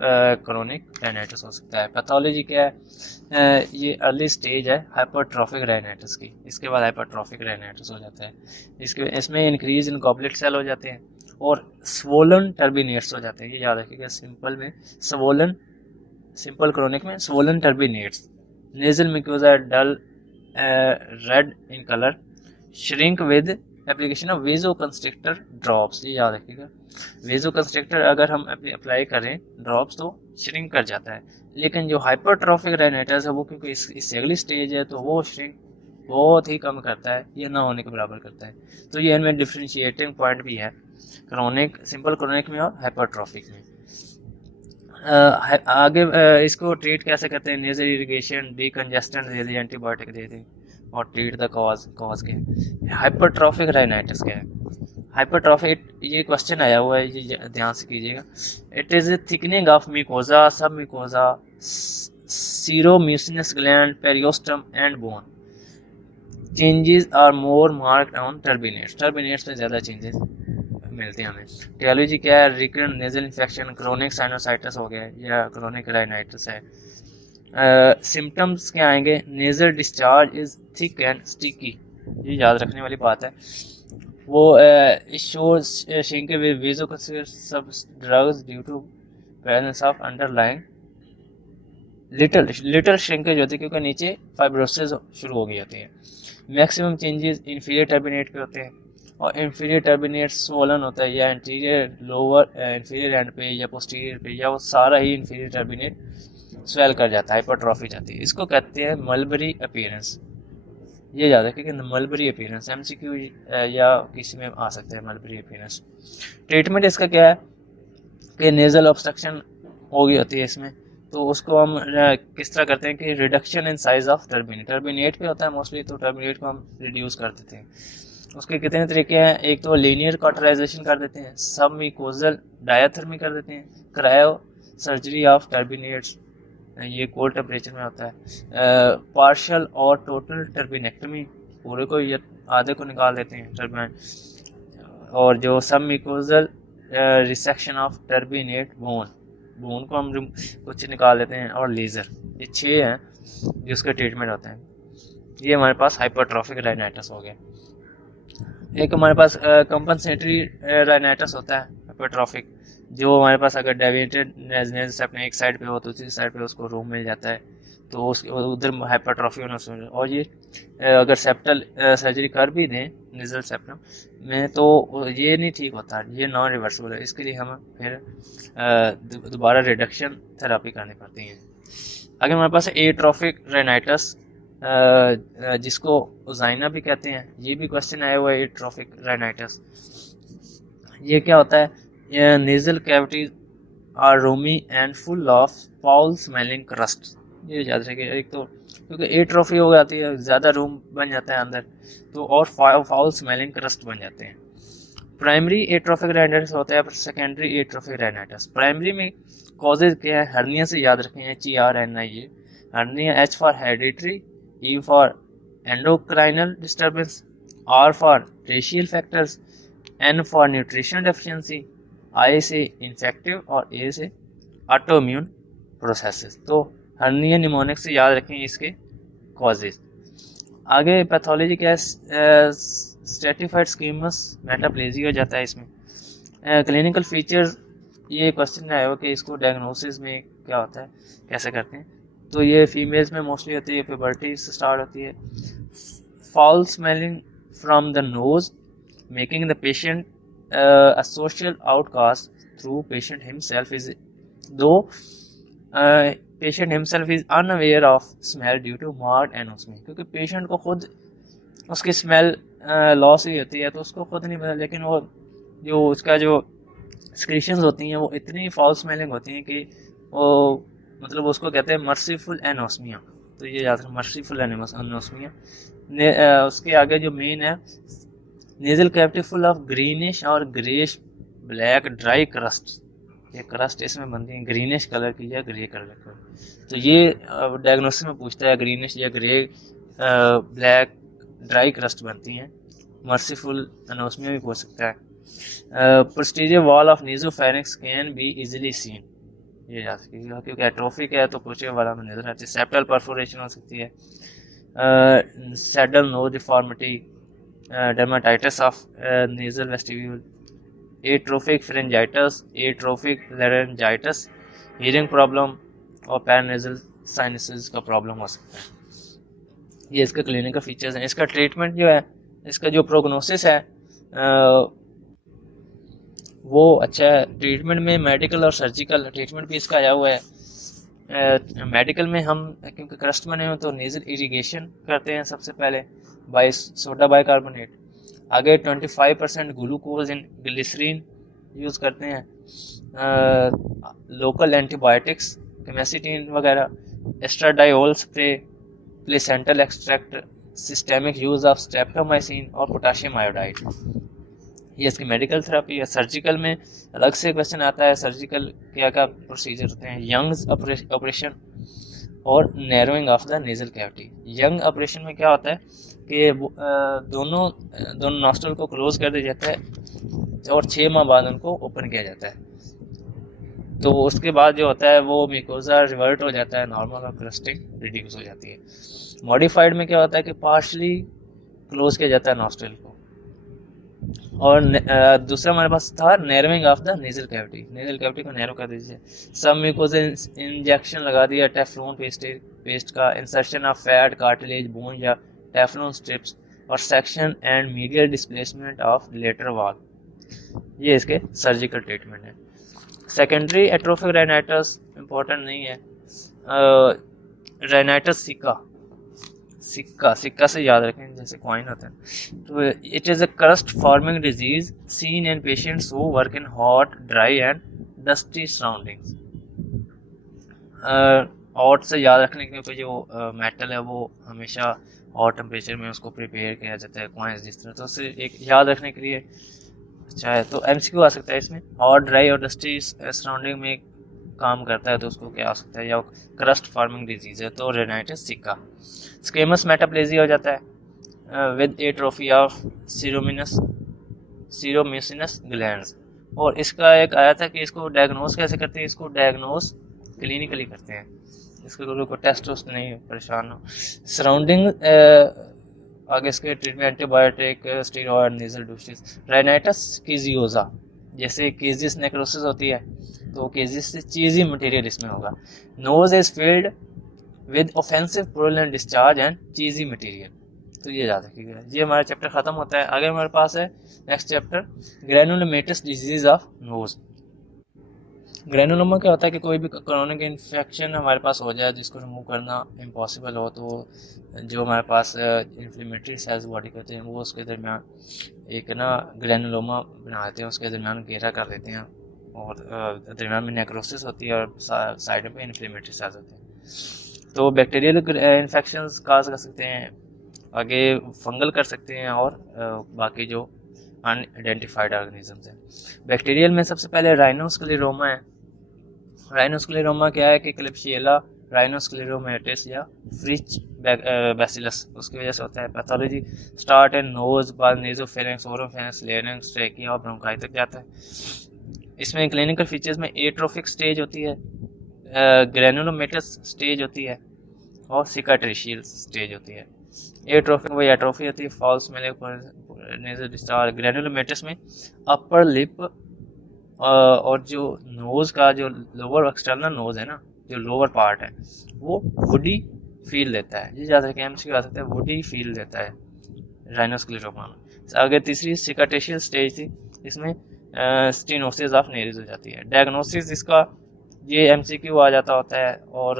क्रोनिक राइनाइटिस हो सकता है। पैथोलॉजी क्या है, ये अर्ली स्टेज है हाइपरट्रॉफिक राइनाइटिस की, इसके बाद हाइपरट्रॉफिक राइनाइटिस हो जाता है। इसमें इंक्रीज इन गॉबलेट सेल हो जाते हैं और स्वोलन टर्बिनेट्स हो जाते हैं। ये याद रखिएगा, सिंपल में स्वोलन, सिंपल क्रोनिक में swollen turbinates. Nasal mucosa dull red in colour, shrink with application of vasoconstrictor drops. ये याद रखिएगा, वेजोकंस्ट्रिक्टर अगर हम अप्लाई करें ड्रॉप्स तो श्रिंक कर जाता है, लेकिन जो हाइपरट्रॉफिक राइनाइटिस है वो क्योंकि इससे अगली स्टेज है तो वो श्रिंक बहुत ही कम करता है, ये ना होने के बराबर करता है। तो ये इनमें डिफरेंशिएटिंग पॉइंट भी है क्रोनिक, सिंपल क्रोनिक में और हाइपरट्रॉफिक में। आगे इसको ट्रीट कैसे करते हैं, नेजल इरिगेशन, डीकंजेस्टेंट दे दें, एंटीबायोटिक दे दें, और ट्रीट द कॉज क्या है। हाइपरट्रॉफिक राइनाइटिस क्या है, हाइपरट्रॉफिक ये क्वेश्चन आया हुआ है, ये ध्यान से कीजिएगा। It is thickening of mucosa, submucosa, seromucinous gland, periosteum and bone. Changes are more marked on turbinates में ज़्यादा चेंजेस मिलते हैं हमें। टियोलॉजी क्या है, recurrent nasal infection, chronic sinusitis हो गया या क्रोनिक राइनाइटिस है। सिम्टम्स क्या आएंगे, nasal discharge is thick and sticky, ये याद रखने वाली बात है। वो shrink with vasoconstrictor drugs due to presence of underlying little shrinkage होती है क्योंकि नीचे फाइब्रोसिस शुरू हो गई होती है। मैक्सिमम चेंजेस इंफीरियर टर्बिनेट पे होते हैं, और इंफीरियर टर्बिनेट स्वोलन होता है या इंटीरियर लोअर इंफीरियर एंड पे या पोस्टीरियर पे, या वो सारा ही इंफीरियर टर्बिनेट स्वेल कर जाता है, हाइपरट्रॉफी जाती है। इसको कहते हैं मलबरी अपीयरेंस, ये याद रखिए कि मलबरी अपीयरेंस एमसीक्यू या किसी में आ सकता है मलबरी अपीयरेंस। ट्रीटमेंट इसका क्या है कि नेजल ऑब्स्ट्रक्शन हो गई होती है इसमें, तो उसको हम किस तरह करते हैं कि reduction in size of turbinate पे होता है मोस्टली, तो टर्बिनेट को हम रिड्यूस कर देते हैं। उसके कितने तरीके हैं, एक तो लीनियर कॉटराइजेशन कर देते हैं, सब म्यूकोजल डायाथर्मी कर देते हैं, क्रायो सर्जरी ऑफ टर्बिनेट्स, ये कोल्ड टेम्परेचर में होता है, पार्शियल और टोटल टर्बिनेक्टमी, पूरे को या आधे को निकाल देते हैं टर्बिन, और जो सब mucosal resection of turbinate bone को हम कुछ निकाल देते हैं, और लेज़र। ये 6 हैं जो उसके ट्रीटमेंट होते हैं। ये हमारे पास हाइपरट्रॉफिक राइनाइटिस हो गया। एक हमारे पास कंपनसेटरी राइनाइटिस होता है हाइपरट्रॉफिक, जो हमारे पास अगर डेविएटेड नेजल अपने एक साइड पे हो तो दूसरी साइड पे उसको रूम मिल जाता है, तो उस उधर हाइपरट्रॉफी होना शुरू। और ये अगर सेप्टल सर्जरी कर भी दें नेजल सेप्टम में तो ये नहीं ठीक होता, ये नॉन रिवर्सिबल है, इसके लिए हम फिर दोबारा रिडक्शन थेरापी करनी पड़ती है। आगे हमारे पास एट्रोफिक राइनाइटिस, जिसको उजाइना भी कहते हैं, ये भी क्वेश्चन आया हुआ है। एट्रोफिक राइनाइटिस ये क्या होता है, ये nasal cavities are roomy and full of foul smelling crust, ये याद रखिए। एक तो क्योंकि एट्रोफी हो जाती है, ज़्यादा रूम बन जाता है अंदर, तो और फाउल स्मेलिंग क्रस्ट बन जाते हैं। प्राइमरी एट्रोफिक राइनाइटिस होता है, सेकेंडरी एट्रोफिक राइनाइटिस। प्राइमरी में कॉजेज क्या है, हर्निया से याद रखें, HERNIA, hernia, H for hereditary, E for endocrinal disturbance, R for racial factors, N for nutrition deficiency, I से इन्फेक्टिव और A से ऑटोइम्यून प्रोसेसेस। तो हर्निया निमोनिक से याद रखें इसके कॉजेज। आगे पैथोलॉजी क्या है, स्ट्रेटिफाइड स्कीमस मेटाप्लेजिया हो जाता है इसमें। क्लिनिकल फीचर्स, ये क्वेश्चन आया हो कि इसको डायग्नोसिस में क्या होता है, कैसे करते हैं। तो ये फीमेल्स में मोस्टली होती है, प्यूबर्टी से स्टार्ट होती है। Foul smelling from the nose making the patient a social outcast through patient himself is though patient himself is unaware of smell due to marked anosmia, क्योंकि पेशेंट को खुद उसकी स्मेल लॉस ही होती है तो उसको खुद नहीं पता, लेकिन वो जो उसका जो स्क्रीशंस होती हैं वो इतनी फाउल स्मेलिंग होती हैं कि वो मतलब उसको कहते हैं मर्सीफुल एनोस्मिया। तो ये याद रखें, मर्सीफुल एनोस्मिया। उसके आगे जो मेन है, nasal cavity full of greenish और ग्रेश ब्लैक ड्राई क्रस्ट, ये क्रस्ट इसमें बनती है ग्रीनिश कलर की या ग्रे कलर की। तो ये डायग्नोसिस में पूछता है, ग्रीनिश या ग्रे ब्लैक ड्राई क्रस्ट बनती हैं। मर्सीफुल एनोस्मिया भी पूछ सकता है। Posterior wall of nasopharynx can be easily seen, ये जा सकती है क्योंकि एट्रोफिक है तो पोस्टीरियर वाला में नजर आती है। सेप्टल परफोरेशन हो सकती है। Saddle nose deformity, dermatitis of nasal vestibule, atrophic pharyngitis, atrophic laryngitis, hearing problem और paranasal sinuses का प्रॉब्लम हो सकता है। ये इसके क्लिनिकल फीचर्स हैं। इसका ट्रीटमेंट जो है, इसका जो प्रोग्नोसिस है वो अच्छा है। ट्रीटमेंट में मेडिकल और सर्जिकल ट्रीटमेंट भी इसका आया हुआ है। मेडिकल में हम क्योंकि क्रस्ट बने हो तो नेजल इरिगेशन करते हैं सबसे पहले बाई सोडा बाइकार्बोनेट। आगे 25% ग्लूकोज इन ग्लिसरीन यूज़ करते हैं। लोकल एंटीबायोटिक्स कैमेसिटीन वगैरह, estradiol spray, placental extract, systemic use of streptomycin और पोटाशियम आयोडाइड, ये इसकी मेडिकल थेरेपी है। सर्जिकल में अलग से क्वेश्चन आता है, सर्जिकल क्या क्या प्रोसीजर होते हैं। यंग्स ऑपरेशन और narrowing of the nasal cavity. Young operation में क्या होता है कि दोनों नॉस्ट्रल को क्लोज कर दिया जाता है और 6 माह बाद उनको ओपन किया जाता है। तो उसके बाद जो होता है वो म्यूकोसा रिवर्ट हो जाता है नॉर्मल और क्रस्टिंग रिड्यूस हो जाती है। मॉडिफाइड में क्या होता है कि पार्शली क्लोज किया जाता है नॉस्ट्रल को। और दूसरा हमारे पास था narrowing of the nasal cavity, nasal cavity को नैरो कर दीजिए। सब म्यूकोसा इंजेक्शन लगा दिया टेफ्लॉन पेस्ट का, insertion of fat cartilage bone या टेफ्लॉन स्ट्रिप्स, और section and medial displacement of lateral wall, ये इसके सर्जिकल ट्रीटमेंट है। सेकेंडरी एट्रोफिक राइनाइटिस इंपॉर्टेंट नहीं है। राइनाइटिस सिक्का से याद रखें, जैसे कॉइन होता है। तो it is a crust forming disease seen in patients who work in hot dry and dusty surroundings. Hot से याद रखने क्योंकि जो मेटल है वो हमेशा हॉट टेम्परेचर में उसको प्रिपेयर किया जाता है, कॉइन्स जिस तरह। तो उससे एक याद रखने के लिए अच्छा है। तो एमसीक्यू आ सकता है इसमें, हॉट ड्राई और डस्टी सराउंडिंग में काम करता है तो उसको क्या आ सकता है, या क्रस्ट फॉर्मिंग डिजीज है तो राइनाइटिस सिक्का। स्क्वेमस मेटाप्लेजिया हो जाता है विद एट्रोफी ऑफ सीरोमिसिनस ग्लैंड्स। और इसका एक आया था कि इसको डायग्नोस कैसे करते हैं, इसको डायग्नोस क्लिनिकली करते हैं, इसके को टेस्ट वोस्ट नहीं परेशान हो। सराउंडिंग आगे इसके treatment antibiotic, steroid, nasal douches. Rhinitis caseosa, जैसे केजिस नेक्रोसिस होती है तो केजिस से चीजी मटेरियल इसमें होगा। Nose is filled with offensive purulent discharge and cheesy material. तो ये याद रखिएगा। ये हमारा चैप्टर खत्म होता है। आगे हमारे पास है next chapter granulomatous disease of nose. Granuloma क्या होता है कि कोई भी क्रोनिक इन्फेक्शन हमारे पास हो जाए जिसको रिमूव करना इम्पॉसिबल हो, तो जो हमारे पास इन्फ्लेमेटरी सेल्स बॉडी करते हैं वो उसके दरमियान एक ना ग्रैनुलोमा बना देते हैं, उसके दरमियान घेरा कर देते हैं और दरमियान में नेक्रोसिस होती है और साइड में इन्फ्लेमेटरी सेल्स होते हैं। तो बैक्टीरियल इन्फेक्शंस काज कर सकते हैं, आगे फंगल कर सकते हैं और बाकी जो अनआइडेंटिफाइड ऑर्गेनिजम्स हैं। बैक्टीरियल में सबसे पहले राइनोस्क्लेरोमा है। राइनोस्क्लेरोमा क्या है कि क्लिप्शियला राइनोस्क्लेरोमेटिस या फ्रिच बैसिलस उसकी वजह से होता है। पैथोलॉजी स्टार्ट इन नोज, बाद नेसोफेरिंक्स, ओरोफेरिंक्स, लेरिंक्स, ट्रेकिया और ब्रोंकाई तक जाता है। इसमें क्लिनिकल फीचर्स में एट्रोफिक स्टेज होती है, ग्रेनुलोमेटस स्टेज होती है और सिकाट्रिशियल स्टेज होती है। एट्रोफिक वो एट्रोफी होती है, फॉल्स में नेजल डिस्चार्ज। ग्रेनुलोमेटस में अपर लिप और जो नोज का जो लोअर एक्सटर्नल नोज है ना, जो लोअर पार्ट है वो वुडी फील देता है। ये ज़्यादा एमसीक्यू आ सकता है, वुडी फील देता है राइनोस्क्लेरोमा में। आगे तीसरी सिकाट्रिशियल स्टेज थी, इसमें स्टेनोसिस ऑफ नेरिस हो जाती है। डायग्नोसिस इसका ये एमसीक्यू आ जाता होता है और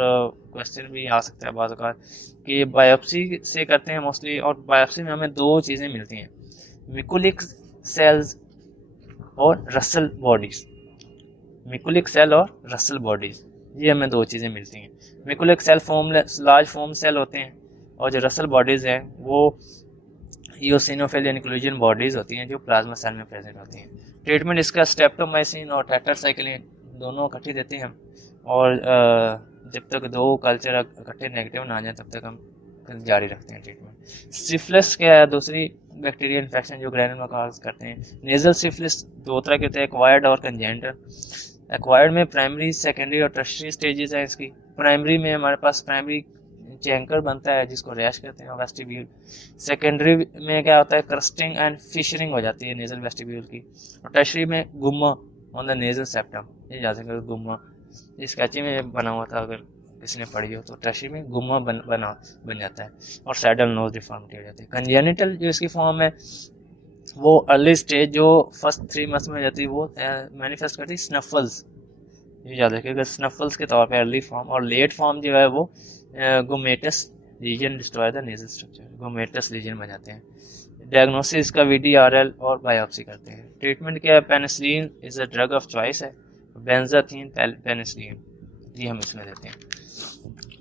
क्वेश्चन भी आ सकता है बाज़ औक़ात कि बायोप्सी से करते हैं मोस्टली, और बायोप्सी में हमें दो चीज़ें मिलती हैं, मिकुलिक सेल्स और रसल बॉडीज़। मिकुलिक सेल और रसल बॉडीज़, ये हमें दो चीज़ें मिलती हैं। मिकुलिक सेल लार्ज फॉर्म सेल होते हैं, और जो रसल बॉडीज़ हैं वो ईओसिनोफिल इंक्लूजन बॉडीज़ होती हैं जो प्लाज्मा सेल में प्रेजेंट होती हैं। ट्रीटमेंट इसका स्ट्रेप्टोमाइसिन और टेट्रासाइक्लिन दोनों इकट्ठे देते हैं हम, और जब तक दो कल्चर इकट्ठे नेगेटिव ना आ जाए तब तक हम जारी रखते हैं ट्रीटमेंट। सिफिलिस क्या है, दूसरी बैक्टीरियल इन्फेक्शन जो ग्रैनुलोमा कॉज करते हैं। नेजल सिफिलिस दो तरह के होते हैं, एक्वायर्ड और कंजेनिटल। एक्वायर्ड में प्राइमरी, सेकेंडरी और टर्शरी स्टेजेस हैं इसकी। प्राइमरी में हमारे पास प्राइमरी चैंकर बनता है जिसको रैश कहते हैं, वेस्टिब्यूल। सेकेंडरी में क्या होता है, क्रस्टिंग एंड फिशरिंग हो जाती है नेजल वेस्टिब्यूल की। और टर्शरी में गुम्मा ऑन द नेजल सेप्टम, ये जा सकता है गुम्मा, इस स्केचिंग में बना हुआ था, अगर किसी ने पढ़ी हो तो टर्शरी में गुम्मा बन जाता है, और सैडल नोज डिफॉर्मिटी हो जाती है। कंजेनिटल जो इसकी फॉर्म है वो अर्ली स्टेज जो फर्स्ट 3 मंथ्स में हो जाती है वो मैनिफेस्ट करती है स्नफल्स, ये याद रखिएगा, स्नफल्स के तौर पे अर्ली फॉर्म। और लेट फॉर्म जो है वो gummatous lesion destroy the nasal structure, gummatous lesion बन जाते हैं। डायग्नोसिस का वीडीआरएल और बायोप्सी करते हैं। ट्रीटमेंट क्या है, penicillin is a drug of choice है, बेंजाथीन पेनिसिलिन ये हम इसमें देते हैं।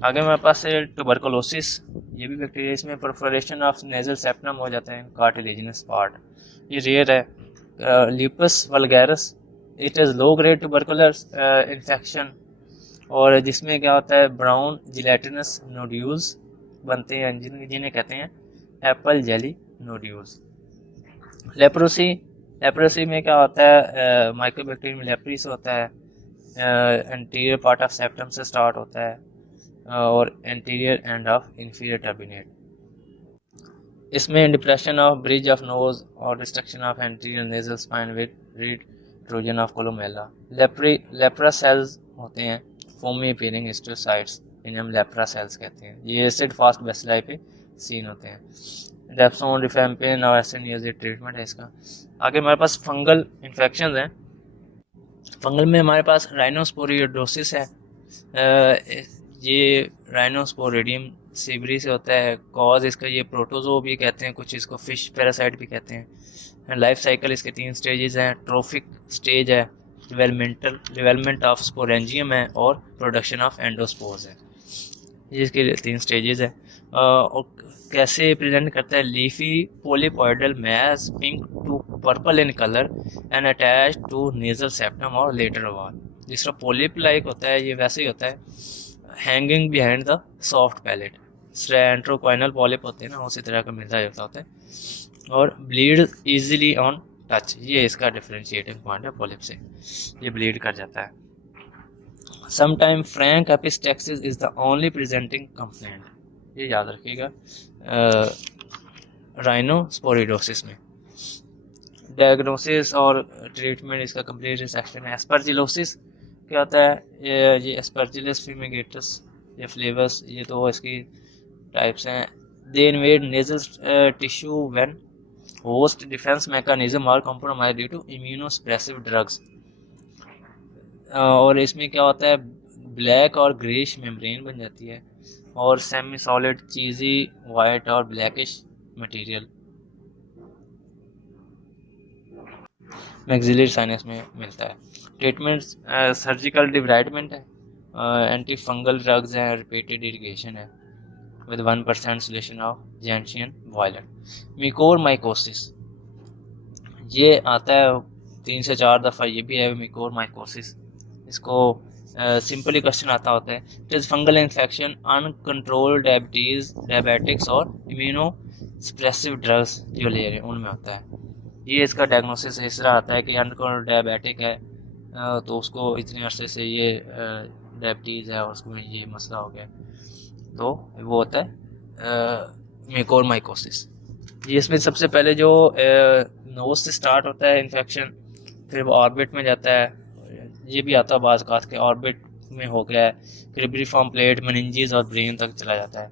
आगे हमारे पास है ट्यूबरकुलोसिस, ये भी बैक्टीरिया, इसमें परफोरेशन ऑफ नेजल सेप्टम हो जाते हैं, कार्टिलेजिनस पार्ट, ये रेयर है। Lupus vulgaris, it is low grade tubercular infection, और जिसमें क्या होता है, ब्राउन जिलेटिनस नोड्यूल्स बनते हैं जिन्हें कहते हैं apple jelly nodules. Leprosy, leprosy में क्या होता है, माइक्रोबैक्टीरियम लेप्रिस होता है, एंटीरियर पार्ट ऑफ सेप्टम से स्टार्ट होता है, और anterior end of inferior turbinate. इसमें depression of bridge of nose और destruction of anterior nasal spine with trojan of columella. Lepra cells होते हैं, फोमी अपीयरिंग हिस्टोसाइट्स, इन्हें हम लेप्रा सेल्स कहते हैं। ये एसिड फास्ट बेसिलाई पे सीन होते हैं। डेप्सोन, रिफेम्पिन और एसिड ट्रीटमेंट है इसका। आगे हमारे पास फंगल इन्फेक्शन हैं। फंगल में हमारे पास राइनोस्पोरियोडोसिस है, ये राइनोस्पोरिडियम सीबरी से होता है। कॉज इसका ये प्रोटोजो भी कहते हैं, कुछ इसको फिश पैरासाइट भी कहते हैं। लाइफ साइकिल इसके 3 स्टेजेस हैं, ट्रोफिक स्टेज है, डेवलपमेंट ऑफ स्पोरेंजियम है, और प्रोडक्शन ऑफ एंडोस्पोर्स है, ये इसके 3 स्टेजेस है। और कैसे प्रेजेंट करता है, leafy polypoidal mass, pink to purple in colour and attach to nasal septum और लेटर वॉल। जिसका पोलिप लाइक होता है ये वैसे ही होता है, hanging behind the soft palate. Antrochoanal polyp होते हैं ना, उसी तरह का मिलता जुलता होता है, और ब्लीड इजीली ऑन टच, ये इसका डिफरेंशिएटिंग पॉइंट है पॉलिप से, ये ब्लीड कर जाता है। Sometime Frank epistaxis is the only presenting complaint, ये याद रखिएगा राइनोस्पोरिडोसिस में। डायग्नोसिस और ट्रीटमेंट इसका कंप्लीट सेक्शन है। एस्परजिलोसिस क्या होता है, ये एस्परजिलस फ्यूमिगेटस या फ्लेवर्स, ये तो इसकी टाइप्स हैं। They invade nasal tissue when host defence mechanism are compromise due to immunosuppressive drugs. और इसमें क्या होता है, ब्लैक और ग्रेश मेम्ब्रेन बन जाती है, और सेमी सॉलिड चीज़ी वाइट और ब्लैकिश मटेरियल मैक्सिलरी साइनस में मिलता है। ट्रीटमेंट सर्जिकल डिब्राइडमेंट है, एंटी फंगल ड्रग्स हैं, रिपीटेड इरिगेशन है with 1% solution of gentian violet। Mucor mycosis, ये आता है 3 से 4 दफ़ा, ये भी है मिकोर माइकोसिस। इसको सिंपली क्वेश्चन आता होता है, it is fungal infection, uncontrolled diabetics और इम्यूनो सप्रेसिव ड्रग्स जो ले रहे हैं उनमें होता है। ये इसका डायग्नोसिस इस तरह आता है कि अनकंट्रोल्ड डायबिटिक है, तो उसको इतने अरसे से ये डायबिटीज़ है और उसमें ये मसला हो गया, तो वो होता है म्यूकोरमाइकोसिस। ये इसमें सबसे पहले जो नोज से स्टार्ट होता है इन्फेक्शन, फिर वो ऑर्बिट में जाता है, ये भी आता है बाज़ औक़ात के ऑर्बिट में हो गया है, क्रिब्रिफॉर्म प्लेट, मेनिंजेस और ब्रेन तक चला जाता है।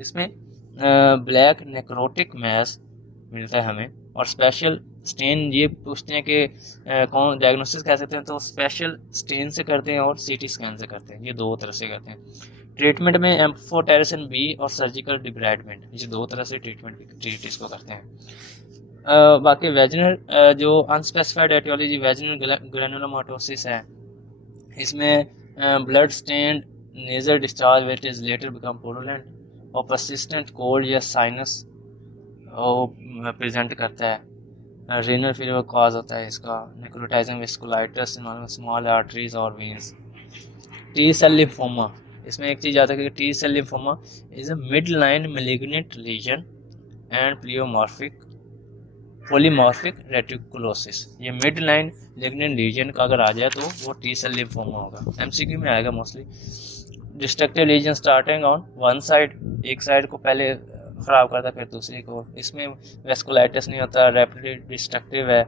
इसमें ब्लैक नेक्रोटिक मैस मिलता है हमें, और स्पेशल स्टेन ये पूछते हैं कि कौन डायग्नोसिस कह सकते हैं, तो स्पेशल स्टेन से करते हैं और सीटी स्कैन से करते हैं, ये दो तरह से करते हैं। ट्रीटमेंट में एम्फोटेरिसिन बी और सर्जिकल डिब्राइडमेंट, ये दो तरह से ट्रीट इसको करते हैं। बाकी वेजिनल जो अनस्पेसिफाइड एटियोलॉजी वेजिनल ग्रैनुलोमाटोसिस है, इसमें blood stained nasal discharge which is later become purulent और परसिस्टेंट कोल्ड या साइनस प्रेजेंट करता है। रीनल फेलियर कॉज होता है इसका। नेक्रोटाइजिंग वेस्कुलाइटिस स्मॉल आर्टरीज और वेन्स। टी सेल लिम्फोमा, इसमें एक चीज़ आता है कि T cell lymphoma is a midline malignant lesion and pleomorphic polymorphic reticulosis. ये मिड लाइन मैलिग्नेंट लीजन का अगर आ जाए तो वो टी सेल लिम्फोमा होगा, एमसीक्यू में आएगा mostly. Destructive lesion starting on one side, एक साइड को पहले ख़राब करता है फिर दूसरी को। इसमें वेस्कुलाइटिस नहीं होता, रैपिडली डिस्ट्रक्टिव है,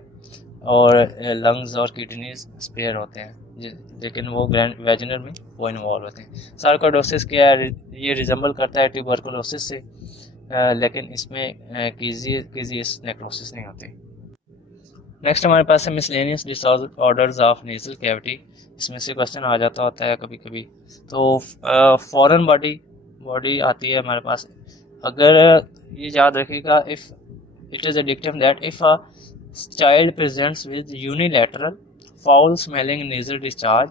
और लंग्स और किडनीज स्पेयर होते हैं, लेकिन वो ग्रैंड वेजिनल में वो इन्वॉल्व होते हैं। सार्कोइडोसिस क्या है, ये रिजेंबल करता है ट्यूबरकुलोसिस से, लेकिन इसमें कीजियस नेक्रोसिस नहीं होती। नेक्स्ट हमारे पास है miscellaneous disorders of nasal cavity. इसमें से क्वेश्चन आ जाता होता है कभी कभी। तो फॉरेन बॉडी आती है हमारे पास। अगर ये याद रखिएगा, if it is a dictum that if a child presents with unilateral foul smelling nasal discharge,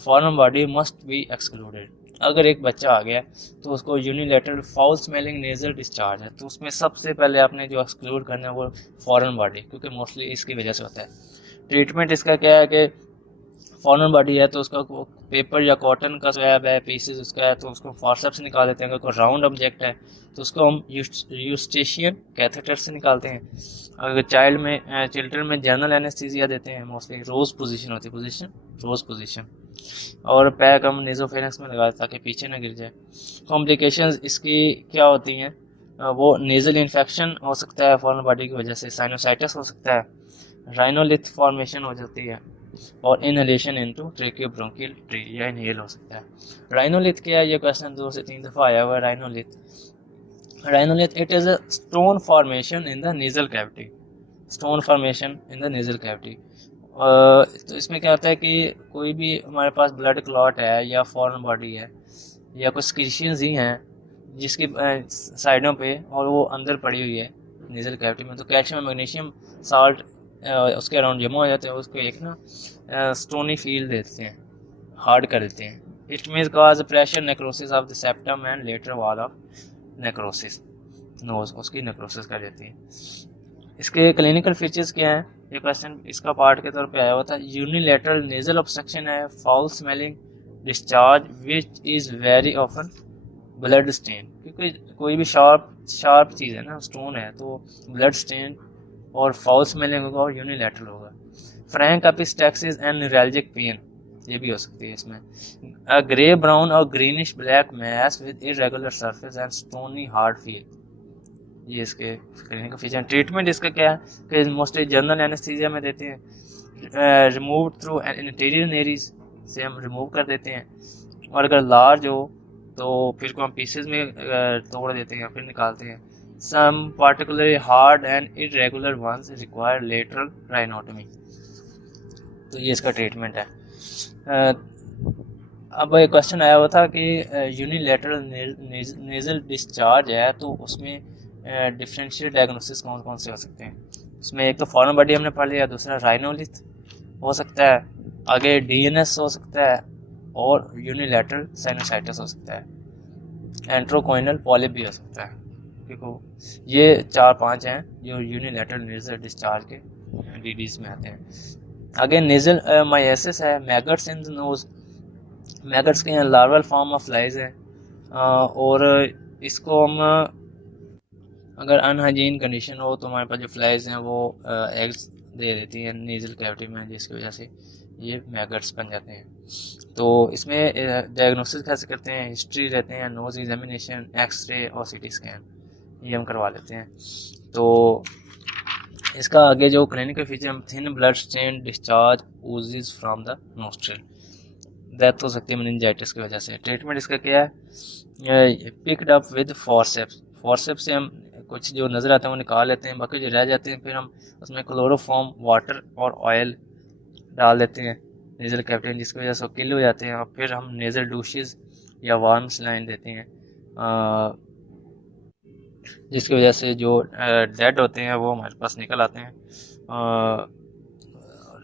foreign body must be excluded. अगर एक बच्चा आ गया तो उसको unilateral foul smelling nasal discharge है, तो उसमें सबसे पहले आपने जो एक्सक्लूड करना है वो फॉरेन बॉडी, क्योंकि मोस्टली इसकी वजह से होता है। ट्रीटमेंट इसका क्या है कि फॉरेन बॉडी है तो उसका पेपर या कॉटन का स्वैब है, पीसेस उसका है, तो उसको फॉर्सेप्स से निकाल देते हैं। अगर कोई राउंड ऑब्जेक्ट है तो उसको हम यूस्टेशियन कैथेटर से निकालते हैं। अगर चिल्ड्रन में जनरल एनेस्थीसिया देते हैं, मोस्टली रोज पोजीशन होती है, रोज पोजीशन, और पैक हम नेजोफेरेंस में लगाते ताकि पीछे ना गिर जाए। कॉम्प्लिकेशंस इसकी क्या होती हैं, वो नेजल इन्फेक्शन हो सकता है फॉरेन बॉडी की वजह से, साइनोसाइटिस हो सकता है, राइनोलिथ फॉर्मेशन हो जाती है, और इनहेलेशन इनटू ट्रेकियोब्रोंकियल ट्री, या इनहेल हो सकता है। राइनोलिथ क्या है, ये क्वेश्चन 2 से 3 दफ़ा आया हुआ है। Rhinolith it is a stone formation in the nasal cavity, stone formation in the nasal cavity. तो इसमें क्या होता है कि कोई भी हमारे पास ब्लड क्लॉट है या फॉरेन बॉडी है या कुछ स्क्रीशियंस ही हैं जिसकी साइडों पे और वो अंदर पड़ी हुई है नेजल कैविटी में, तो कैल्शियम मैग्नीशियम साल्ट उसके अराउंड जमा हो जाते हैं, उसको एक ना स्टोनी फील देते हैं, हार्ड कर देते हैं। It means cause pressure necrosis of the septum and lateral wall of necrosis, nose उसकी नेक्रोसिस कर देती है। इसके क्लिनिकल फीचर्स क्या हैं, ये क्वेश्चन इसका पार्ट के तौर पे आया हुआ था। यूनिलैटरल नेजल ऑब्स्ट्रक्शन है, foul smelling discharge which is very often blood stain, क्योंकि कोई भी शार्प चीज़ है ना, स्टोन है, तो ब्लड स्टेन और फाउल स्मेलिंग होगा और यूनिलैटरल होगा। Frank epistaxis and neuralgic pain, ये भी हो सकती है इसमें। ग्रे ब्राउन और greenish black mass with irregular surface and stony hard feel, ये इसके क्लिनिकल फीचर। ट्रीटमेंट इसका क्या है कि मोस्टली जनरल एनेस्थीसिया में देते हैं, रिमूव थ्रू इंटीरियर नेरीज से हम रिमूव कर देते हैं, और अगर लार्ज हो तो फिर को हम पीसेस में तोड़ देते हैं, फिर निकालते हैं। Some particularly hard and irregular ones require lateral rhinotomy, तो ये इसका ट्रीटमेंट है। अब एक क्वेश्चन आया हुआ था कि यूनिलैटरल नेजल डिस्चार्ज है तो उसमें डिफरेंशियल डायग्नोसिस कौन कौन से हो सकते हैं। उसमें एक तो फॉरेन बॉडी हमने पढ़ लिया, दूसरा राइनोलिथ हो सकता है, आगे डीएनएस हो सकता है, और यूनिलैटरल साइनोसाइटिस हो सकता है, एंट्रोकोइनल पॉलिप भी हो सकता है। क्योंकि ये 4-5 हैं जो यूनिलैटरल नेजल डिस्चार्ज के डीडीज में आते हैं। आगे नेजल माइसिस है, maggots in the nose, maggots के लार्वल फॉर्म ऑफ फ्लाइज है, और इसको हम अगर अनहाइजीन कंडीशन हो तो हमारे पास जो फ्लाइज हैं वो एग्स दे देती हैं नेजल कैविटी में, जिसकी वजह से ये मैगट्स बन जाते हैं। तो इसमें डायग्नोसिस कैसे करते हैं, हिस्ट्री लेते हैं, नोज एग्जामिनेशन, एक्सरे और सीटी स्कैन, ये हम करवा लेते हैं। तो इसका आगे जो clinical feature, thin blood stain discharge oozes from the nostril, death हो सकती है मेनिंजाइटिस की वजह से। ट्रीटमेंट इसका क्या है, picked up with forceps, forceps से हम कुछ जो नज़र आता है वो निकाल लेते हैं, बाकी जो रह जाते हैं फिर हम उसमें क्लोरोफॉर्म, वाटर और ऑयल डाल देते हैं नेज़ल कैविटी, जिसकी वजह से वो किल हो जाते हैं, और फिर हम नेज़ल डूशेस या वार्म सलाइन देते हैं, जिसकी वजह से जो डेड होते हैं वो हमारे पास निकल आते हैं।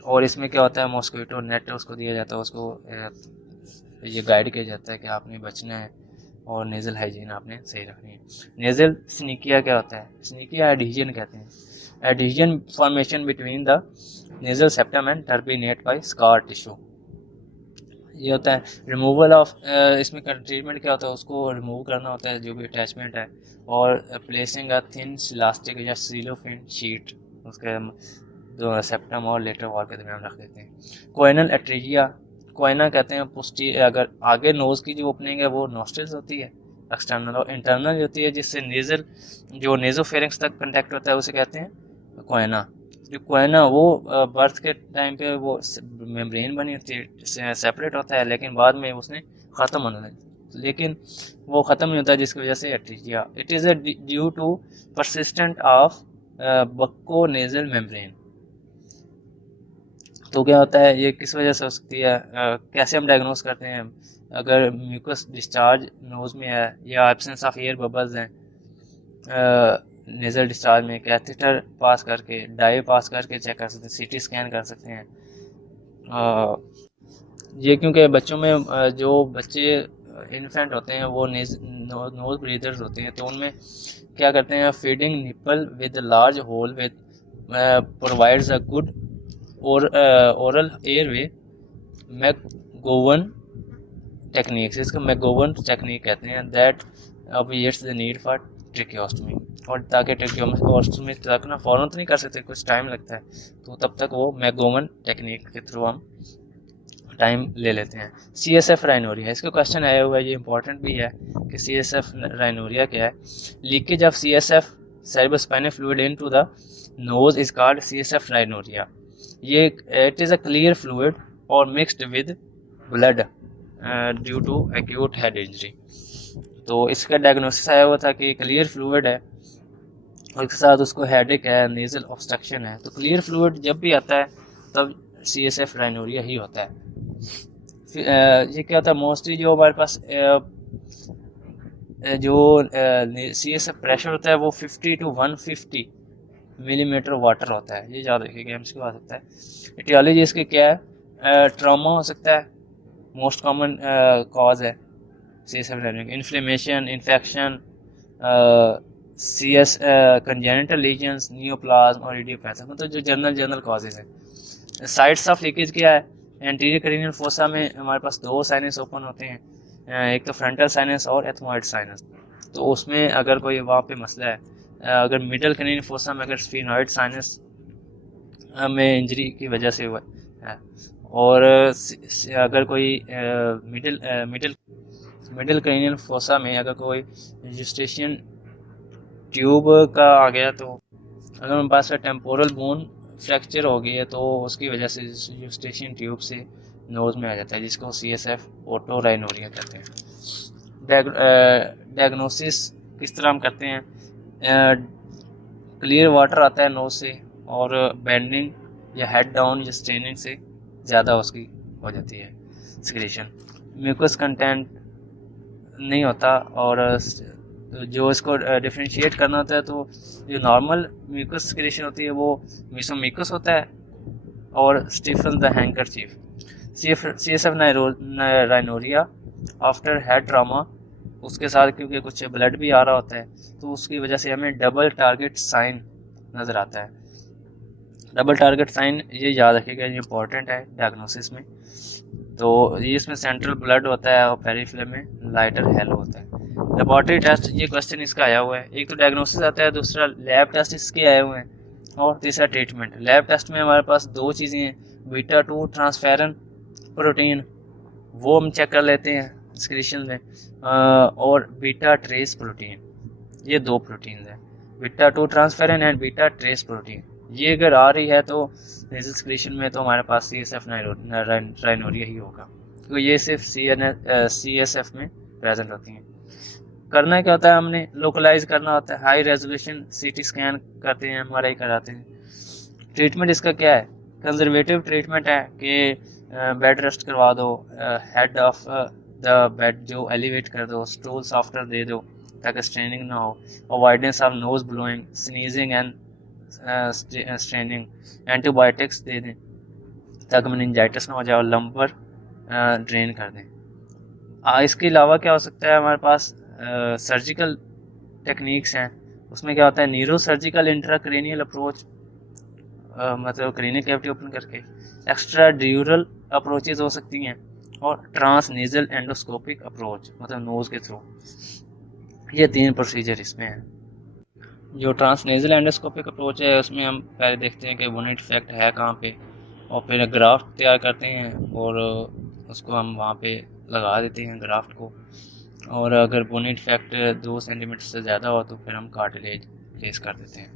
और इसमें क्या होता है, मॉस्किटो नेट उसको दिया जाता है, उसको ये गाइड किया जाता है कि आपने बचना है और नेज़ल हाइजीन आपने सही रखनी है। नेज़ल स्निकिया क्या होता है, स्निकिया एडहीजन कहते हैं, adhesion formation between the nasal septum and turbinate by scar tissue, ये होता है। रिमूवल ऑफ, इसमें ट्रीटमेंट क्या होता है, उसको रिमूव करना होता है जो भी अटैचमेंट है, और प्लेसिंग अ थिन इलास्टिक या सिलोफिन शीट उसके जो सेप्टम और लेटर वॉल के दरमियान रख देते हैं। कोइनल एट्रीजिया, कोइना कहते हैं पुष्टि, अगर आगे नोज़ की जो ओपनिंग है वो नॉस्ट्रिल्स होती है एक्सटर्नल, और इंटरनल होती है जिससे नेज़ल जो नेज़ोफेरिंक्स तक कंटेक्ट होता है उसे कहते हैं कोइना। जो कोइना वो बर्थ के टाइम पे वो मेम्ब्रेन बनी होती है, सेपरेट होता है, लेकिन बाद में उसने ख़त्म होने लगी, लेकिन वो ख़त्म नहीं होता, जिसकी वजह से atresia. It is due to persistent of bucconasal membrane. तो क्या होता है, ये किस वजह से हो सकती है, कैसे हम डायग्नोस करते हैं, अगर म्यूकस डिस्चार्ज नोज़ में है या एब्सेंस ऑफ एयर बबल्स हैं नेज़ल डिस्चार्ज में, कैथेटर पास करके, डाई पास करके चेक कर सकते हैं, सीटी स्कैन कर सकते हैं। ये क्योंकि बच्चों में जो बच्चे इन्फेंट होते हैं वो नोज ब्रीदर्स होते हैं, तो उनमें क्या करते हैं, feeding nipple with large whole with provides a good और ओरल एयरवे, मैकगोवन टेक्निक्स, इसको मैकगोवन टेक्निक कहते हैं, दैट ऑब्विएट्स द नीड फॉर ट्रिकियोस्टमी, और ताकि ट्रिकियोस्टमी तक ना फ़ौरन तो नहीं कर सकते, कुछ टाइम लगता है, तो तब तक वो मैकगोवन टेक्निक के थ्रू हम टाइम ले लेते हैं। CSF राइनोरिया, इसका क्वेश्चन आया हुआ है, ये इंपॉर्टेंट भी है कि CSF राइनोरिया क्या है। Leakage of CSF cerebrospinal fluid into the nose is called CSF rhinorrhea. ये it is a clear fluid or mixed with blood due to acute head injury. तो इसका डायग्नोसिस आया हुआ था कि क्लियर फ्लूइड है और उसके साथ उसको हेडेक है, नेजल ऑब्स्ट्रक्शन है। तो क्लियर फ्लूइड जब भी आता है तब CSF राइनोरिया ही होता है। ये क्या होता है, मोस्टली जो हमारे पास जो CSF प्रेशर होता है वो 50 to 150 मिलीमीटर वाटर होता है, ये याद रखिएगा, एमसीक्यू आ सकता है। एटियोलॉजी इसके क्या है, ट्रॉमा हो सकता है, मोस्ट कॉमन कॉज है CSF rhinorrhoea, inflammation, infection, congenital lesions, neoplasm और इडियोपैथी, मतलब जो जनरल कॉजेज हैं। साइट्स ऑफ लीकेज क्या है, एंटीरियर क्रेनियल फोसा में हमारे पास 2 साइनस ओपन होते हैं, एक तो फ्रंटल साइनस और एथमोइड साइनस। तो उसमें अगर कोई वहाँ पे मसला है, अगर मिडल क्रेनियल फोसा में अगर स्फीनॉइड साइनस में इंजरी की वजह से हुआ है, और अगर कोई मिडिल क्रेनियल फोसा में अगर कोई यूस्टेशियन ट्यूब का आ गया, तो अगर हमारे पास टेम्पोरल बोन फ्रैक्चर हो गई है तो उसकी वजह से यूस्टेशियन ट्यूब से नोज़ में आ जाता है, जिसको CSF ओटो राइनोरिया कहते हैं। डायग्नोसिस किस तरह हम करते हैं, क्लियर वाटर आता है नोज़ से, और बेंडिंग या हेड डाउन या स्ट्रेनिंग से ज़्यादा उसकी हो जाती है सिक्रेशन, म्यूकस कंटेंट नहीं होता, और जो इसको डिफरेंशिएट करना होता है तो जो नॉर्मल म्यूकस सिक्रेशन होती है वो मीसोम्यूकस होता है, और stiffen the handkerchief. CSF rhinorrhoea after head trauma, उसके साथ क्योंकि कुछ ब्लड भी आ रहा होता है तो उसकी वजह से हमें डबल टारगेट साइन नज़र आता है। डबल टारगेट साइन ये याद रखिएगा, ये इंपॉर्टेंट है डायग्नोसिस में। तो ये इसमें सेंट्रल ब्लड होता है और पेरिफेरल में लाइटर हेलो होता है। लेबोरेटरी टेस्ट, ये क्वेश्चन इसका आया हुआ है, एक तो डायग्नोसिस आता है, दूसरा लैब टेस्ट इसके आए हुए हैं, और तीसरा ट्रीटमेंट। लैब टेस्ट में हमारे पास दो चीज़ें हैं, बीटा 2 ट्रांसफेरन प्रोटीन, वो हम चेक कर लेते हैं स्क्रीशन में, और बीटा ट्रेस प्रोटीन, ये दो प्रोटीन हैं, beta 2 transferrin and beta trace protein. ये अगर आ रही है तो नेजल स्क्रीशन में तो हमारे पास CSF राइनोरिया ही होगा, क्योंकि ये सिर्फ CSF में प्रेजेंट होती हैं। करना क्या होता है, हमने लोकलाइज करना होता है, हाई रेजोल्यूशन CT स्कैन करते हैं, MRI कराते हैं। ट्रीटमेंट इसका क्या है, कंजर्वेटिव ट्रीटमेंट है कि बेड रेस्ट करवा दो, हेड ऑफ द बेड जो एलिवेट कर दो, स्टूल सॉफ्टर दे दो ताकि स्ट्रेनिंग ना हो, avoidance of nose blowing, sneezing and straining, antibiotics दे दें ताकि मेनिंजाइटिस ना हो जाए, और लंबर ड्रेन कर दें। इसके अलावा क्या हो सकता है, हमारे पास सर्जिकल टेक्निक्स हैं, उसमें क्या होता है, न्यूरो सर्जिकल इंट्राक्रेनियल अप्रोच, मतलब क्रेनियल कैविटी ओपन करके, एक्स्ट्रा ड्यूरल अप्रोचेज हो सकती हैं, और ट्रांसनेजल एंडोस्कोपिक अप्रोच मतलब नोज के थ्रू। ये 3 प्रोसीजर इसमें हैं। जो ट्रांसनेजल एंडोस्कोपिक अप्रोच है उसमें हम पहले देखते हैं कि वुंड इफेक्ट है कहाँ पे, और फिर ग्राफ्ट तैयार करते हैं और उसको हम वहाँ पे लगा देते हैं ग्राफ्ट को, और अगर वुंड इफेक्ट 2 सेंटीमीटर से ज़्यादा हो तो फिर हम कार्टिलेज प्लेस कर देते हैं।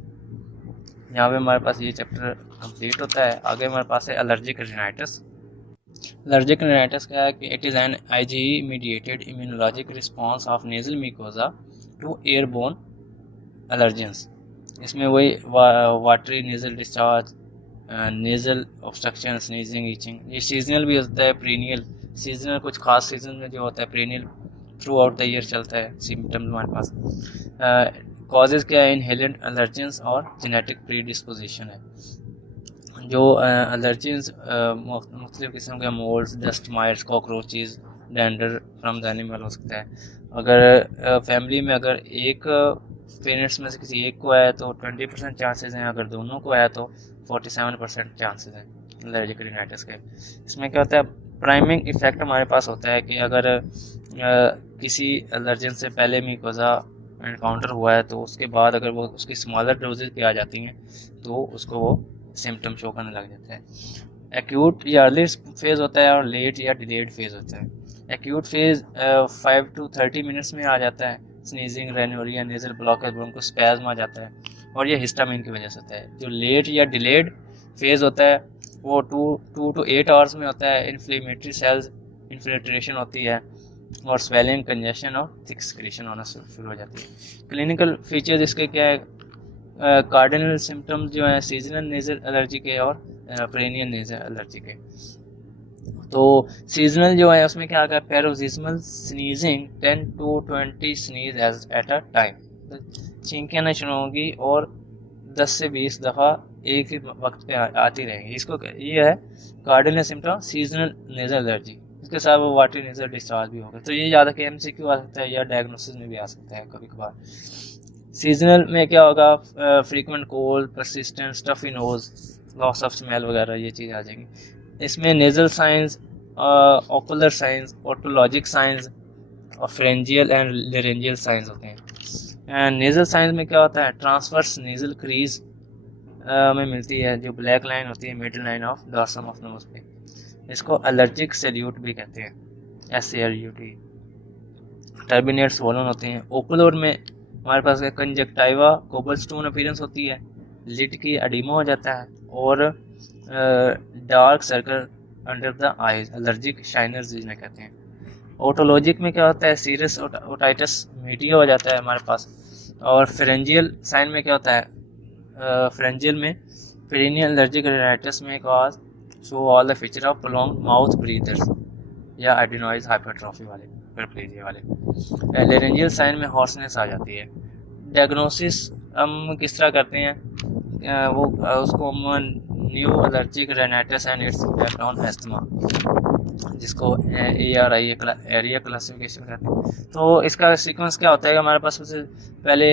यहाँ पे हमारे पास ये चैप्टर कंप्लीट होता है। आगे हमारे पास है एलर्जिक रिनाइटिस। एलर्जिक रिनाइटिस क्या है कि it is an IgE mediated immunologic response of nasal mucosa to airborne allergens. इसमें वही watery nasal discharge, nasal obstruction, sneezing, itching, ये सीजनल भी होता है, पीरियड सीजनल, कुछ खास सीजन में जो होता है, period through out the year चलता है सिम्टम्स हमारे पास। कॉजेज क्या है, इनहेलेंट एलर्जेंस और जेनेटिक प्रीडिस्पोजिशन है। जो एलर्जेंस मुख्तलिफ किस्म के moulds, dust mites, cockroaches, dander from the animal हो सकता है। अगर फैमिली में अगर एक पेरेंट्स में से किसी एक को आया तो 20% चांसेस हैं, अगर दोनों को आया तो 47% चांसेस हैं एलर्जिक रिनाइटिस के। इसमें क्या होता है, प्राइमिंग इफेक्ट हमारे पास होता है कि अगर किसी एलर्जन से पहले म्यूकोजा एनकाउंटर हुआ है तो उसके बाद अगर वो उसकी स्मॉलर डोजेज पे आ जाती हैं तो उसको वो सिम्टम शो करने लग जाता है। एक्यूट या अर्ली फेज़ होता है और लेट या डिलेड फेज़ होता है। एक्यूट फेज़ 5 to 30 मिनट्स में आ जाता है, स्नीजिंग, रेनोरिया, नेजल ब्लॉकेज, ब्रोंकोस्पैज्म आ जाता है, और ये हिस्टामिन की वजह से होता है। जो लेट या डिलेड फेज़ होता है वो 2 to 8 आवर्स में होता है, इन्फ्लेमेटरी सेल्स इन्फिल्ट्रेशन होती है, और स्वेलिंग, कंजेशन और थिक सिक्रीशन होना शुरू हो जाती है। क्लिनिकल फीचर्स इसके क्या है, कार्डिनल सिम्टम्स जो है सीजनल नेजल एलर्जी के और पेरिनियल नेजल एलर्जी के। तो सीजनल जो है उसमें क्या है, paroxysmal sneezing 10 to 20 sneeze at a time, छींकें आना शुरू होगी और 10 से 20 दफ़ा एक ही वक्त पे आती रहेंगी। इसको ये है cardinal symptom seasonal nasal allergy. इसके साथ वो वाटरी नेजल डिस्चार्ज भी होगा। तो ये ज़्यादा कि MCQ आ सकता है या डायग्नोसिस में भी आ सकता है कभी कभार। सीजनल में क्या होगा, frequent cold, persistent stuffy nose, loss of smell वगैरह ये चीज़ आ जाएंगी। इसमें nasal signs, ocular signs, otologic signs और फ्रेंजियल एंड लेरेंजियल साइंस होते हैं। नेजल साइंस में क्या होता है, ट्रांसवर्स नेजल क्रीज में मिलती है जो ब्लैक लाइन होती है middle line of dorsum of nose पे। इसको एलर्जिक सैल्यूट भी कहते हैं, SALUT। टर्बिनेट स्वोलन होते हैं। ओकुलर में हमारे पास कंजक्टाइवा कोबलस्टोन अपीयरेंस होती है, लिड की एडिमा हो जाता है, और dark circle under the eyes, allergic shiners जिन्हें कहते हैं। ओटोलॉजिक में क्या होता है, सीरियस ओटाइटिस मीडिया हो जाता है हमारे पास। और फ्रेंजियल साइन में क्या होता है, फ्रेंजियल में पेरिनियल एलर्जिक रिनाइटिस में cause show all the feature of prolonged mouth breathers या एडिनोइड हाइपरट्रॉफी वाले, हाइपरप्लेजिया वाले। लेरेंजियल साइन में हॉर्सनेस आ जाती है। डायग्नोसिस हम किस तरह करते हैं, वो उसको हम new allergic rhinitis and its effect on asthma, जिसको ARI एरिया क्लासिफिकेशन कहते हैं। तो इसका सीक्वेंस क्या होता है कि हमारे पास सबसे पहले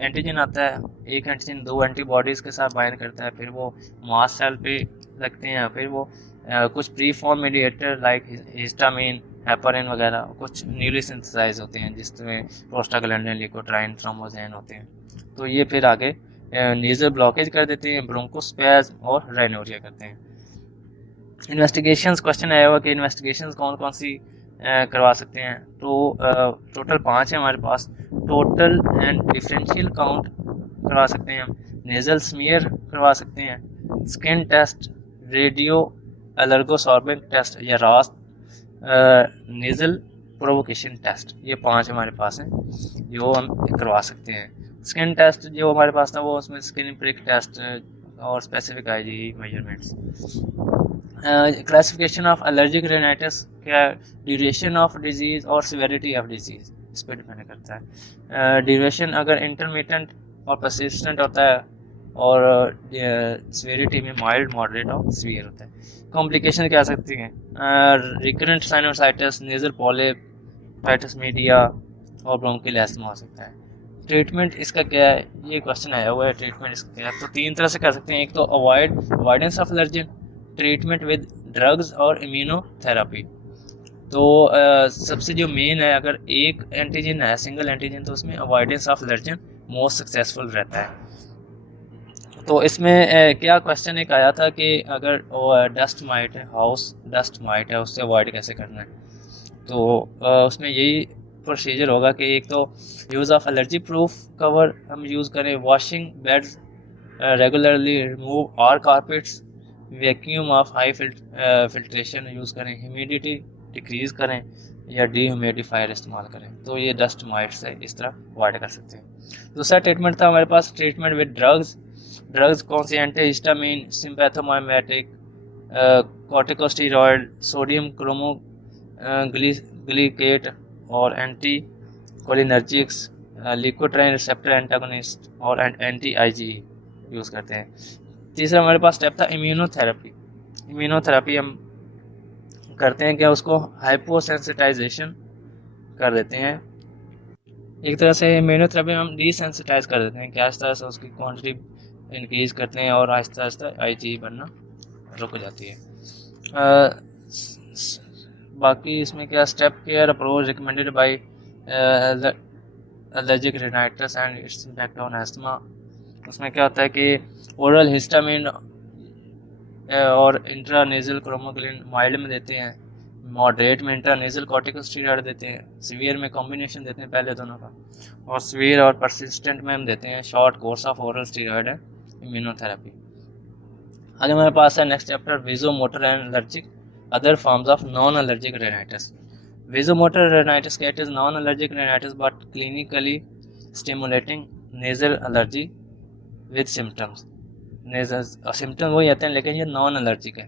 एंटीजन आता है, एक एंटीजन 2 एंटीबॉडीज़ के साथ बाइंड करता है, फिर वो मास्ट सेल पे लगते हैं, फिर वो कुछ pre form mediator like histamine, heparin वगैरह, कुछ न्यूली सिंथेसाइज होते हैं जिसमें प्रोस्टाग्लैंडिन, ल्यूकोट्राइन, थ्रोम्बोजैन होते हैं। तो ये फिर आगे नेजल ब्लॉकेज कर देते हैं, ब्रोंकोस्पैज्म और राइनोरिया करते हैं। इन्वेस्टिगेशंस क्वेश्चन आया हुआ कि इन्वेस्टिगेशंस कौन कौन सी करवा सकते हैं। तो टोटल 5 है हमारे पास। टोटल एंड डिफरेंशियल काउंट करवा सकते हैं हम, नेजल स्मीयर करवा सकते हैं, स्किन टेस्ट, रेडियो एलर्गोसॉर्बिंग टेस्ट या रास, नेजल प्रोवोकेशन टेस्ट। ये 5 हमारे पास हैं जो हम करवा सकते हैं। स्किन टेस्ट जो हमारे पास था वो उसमें स्किन प्रिक टेस्ट और specific IG measurements. Classification of allergic rhinitis क्या, ड्यूरेशन ऑफ डिजीज़ और सिवियरिटी ऑफ डिजीज़ इस पर डिपेंड करता है। ड्यूरेशन अगर इंटरमिटेंट और परसिस्टेंट होता है और सिवियरिटी में माइल्ड, मॉडरेट और सीवियर होता है। कॉम्प्लिकेशन क्या सकती हैं, recurrent sinusitis, nasal polyp, otitis media और ब्रोंकियल एस्थमा हो सकता है। ट्रीटमेंट इसका क्या है, ये क्वेश्चन आया हुआ है, ट्रीटमेंट इसका क्या है। तो 3 तरह से कर सकते हैं, एक तो avoidance of allergen, treatment with drugs और इम्यूनोथेरापी। तो सबसे जो मेन है, अगर एक एंटीजन है, सिंगल एंटीजन, तो उसमें avoidance of allergen most successful रहता है। तो इसमें क्या क्वेश्चन एक आया था कि अगर डस्ट माइट है, हाउस डस्ट माइट है, उससे अवॉइड कैसे करना है। तो उसमें यही प्रोसीजर होगा कि एक तो use of allergy proof cover हम यूज़ करें, washing beds regularly, remove all carpets, vacuum of high filtration use करें, ह्यूमिडिटी डिक्रीज करें या डीह्यूमिडिफायर इस्तेमाल करें। तो ये डस्ट माइट्स से इस तरह अवॉइड कर सकते हैं। दूसरा ट्रीटमेंट था हमारे पास ट्रीटमेंट विद ड्रग्स। ड्रग्स कौन सी, एंटीहिस्टामिन, सिम्पैथोमाइमेटिक, कॉर्टिकोस्टेरॉइड, सोडियम क्रोमोग्लिकेट और एंटी कोलिनर्जिक्स, लिकोट्राइन रिसेप्टर एंटागोनिस्ट और एंटी आईजी यूज़ करते हैं। तीसरा हमारे पास स्टेप था इम्यूनोथेरेपी। इम्यूनोथेरेपी हम करते हैं क्या, उसको हाइपोसेंसिटाइजेशन कर देते हैं। एक तरह से इम्यूनोथेरेपी हम डिसेंसिटाइज कर देते हैं कि आहिस्ता आहिस्ता उसकी क्वांटिटी इंक्रीज करते हैं और आहिस्ता आहिस्ता आईजी बनना रुक जाती है। बाकी इसमें क्या, step care approach recommended by allergic rhinitis and its impact on asthma. उसमें क्या होता है कि ओरल हिस्टामिन और इंट्रानेजल क्रोमोग्लिन माइल्ड में देते हैं, मॉडरेट में इंट्रानेजल कॉर्टिकोस्टेरॉइड देते हैं, सीवियर में कॉम्बिनेशन देते हैं पहले दोनों का, और सीवियर और परसिस्टेंट में हम देते हैं short course of oral steroid and immunotherapy. आगे हमारे पास है next chapter vasomotor and allergic other forms of non allergic rhinitis. Vasomotor rhinitis क्या, it is non allergic rhinitis but clinically stimulating nasal allergy with symptoms. Symptom वही आते हैं लेकिन ये नॉन एलर्जिक है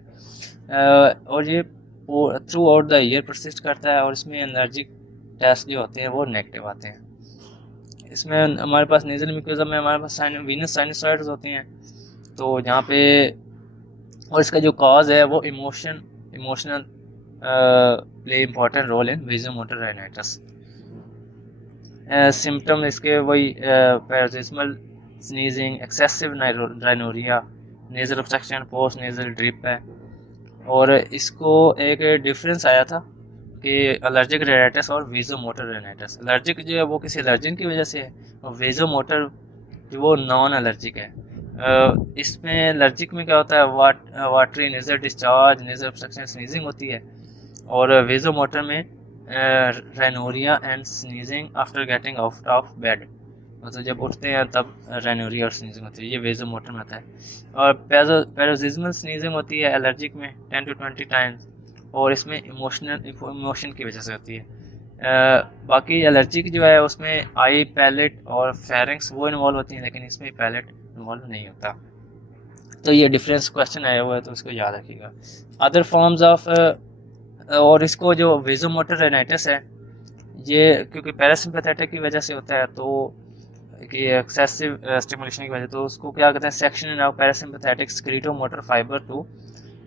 और ये through out the year persist करता है और इसमें एलर्जिक टेस्ट जो होते हैं वो नेगेटिव आते हैं। इसमें हमारे पास नेजल म्यूकोसा में हमारे पास वीनस साइनोसाइड्स होते हैं, तो यहाँ पे और इसका जो कॉज है वो emotional play important role in vasomotor rhinitis. Symptom इसके वही paroxysmal sneezing, excessive rhinorrhoea, nasal obstruction, post nasal drip है। और इसको एक डिफरेंस आया था कि एलर्जिक रेनाइटिस और वेजोमोटर रेनाइटिस। एलर्जिक जो है वो किसी एलर्जन की वजह से है और वेजोमोटर जो वो नॉन एलर्जिक है। इसमें एलर्जिक में क्या होता है, watery nasal discharge, nasal obstruction, sneezing होती है, और वेजोमोटर में rhinorrhoea and sneezing after getting out of bed, मतलब जब उठते हैं तब राइनोरिया और स्नीजिंग होती है, ये वेजोमोटर में आता है। और पैरोक्सिस्मल स्नीजिंग होती है एलर्जिक में 10 to 20 टाइम्स और इसमें इमोशन की वजह से होती है। बाकी एलर्जिक जो है उसमें आई, पैलेट और फेरिंग्स वो इन्वॉल्व होती हैं, लेकिन इसमें पैलेट इन्वॉल्व नहीं होता। तो ये डिफरेंस क्वेश्चन आया हुआ है तो इसको याद रखिएगा। अदर फॉर्म्स ऑफ और इसको जो वेजोमोटर रेनाइटिस है ये क्योंकि पैरासिम्पैथेटिक की वजह से होता है, तो कि एक्सेसिव स्टिमुलेशन की वजह, तो उसको क्या कहते हैं, sectioning of parasympathetic secretomotor fibre to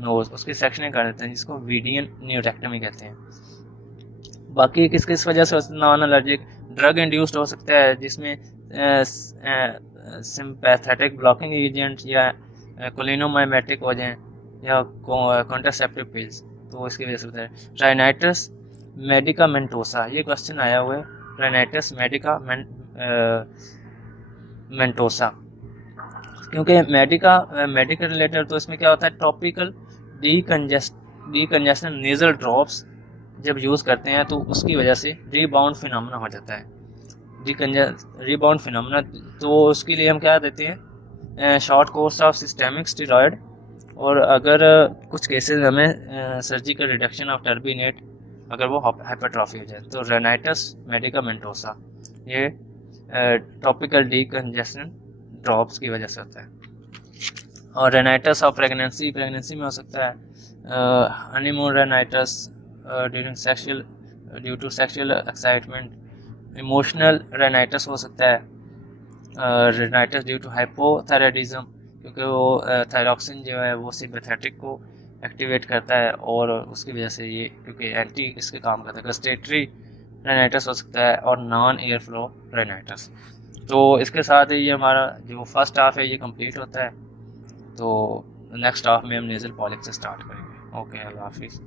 nose, उसकी सेक्शनिंग कर देते हैं जिसको वीडियन न्यूरेक्टमी कहते हैं। बाकी किस किस वजह से नॉन एलर्जिक, ड्रग इंड्यूस्ड हो सकता है जिसमें सिम्पैथेटिक ब्लॉकिंग एजेंट या कोलिनोमाइमेटिक हो जाएं या कॉन्ट्रासेप्टिव पिल्स, तो इसकी वजह से होता है। राइनाइटिस मेडिकामेंटोसा, ये क्वेश्चन आया हुआ है, राइनाइटिस मेडिकामेंटोसा क्योंकि मेडिकल रिलेटेड, तो इसमें क्या होता है, टॉपिकल डीकंजेशन नेजल ड्रॉप्स जब यूज़ करते हैं तो उसकी वजह से रीबाउंड फिनोमेना हो जाता है। रीबाउंड फिनोमेना, तो उसके लिए हम क्या देते हैं, short course of systemic steroid, और अगर कुछ केसेस हमें सर्जिकल रिडक्शन ऑफ टर्बिनेट अगर वो हाइपरट्रॉफी हो जाए, तो रेनाइटस मेडिकामेंटोसा ये टॉपिकल डीकंजेशन ड्रॉप्स की वजह से होता है। और रेनाइटस ऑफ प्रेगनेंसी में हो सकता है, honeymoon rhinitis due to sexual excitement, emotional rhinitis हो सकता है, रेनाइटस ड्यू टू हाइपोथायराइडिज्म, क्योंकि वो थायरॉक्सिन जो है वो सिंपैथेटिक को एक्टिवेट करता है और उसकी वजह से ये, क्योंकि एंटी इसके काम करता है, गस्टेटरी रेनाइटस हो सकता है, और नॉन एयर फ्लो रेनाइटस। तो इसके साथ ये हमारा जो फर्स्ट हाफ है ये कंप्लीट होता है। तो नेक्स्ट हाफ में हम नेजल पॉलिप से स्टार्ट करेंगे। ओके, अल्लाह हाफिज़।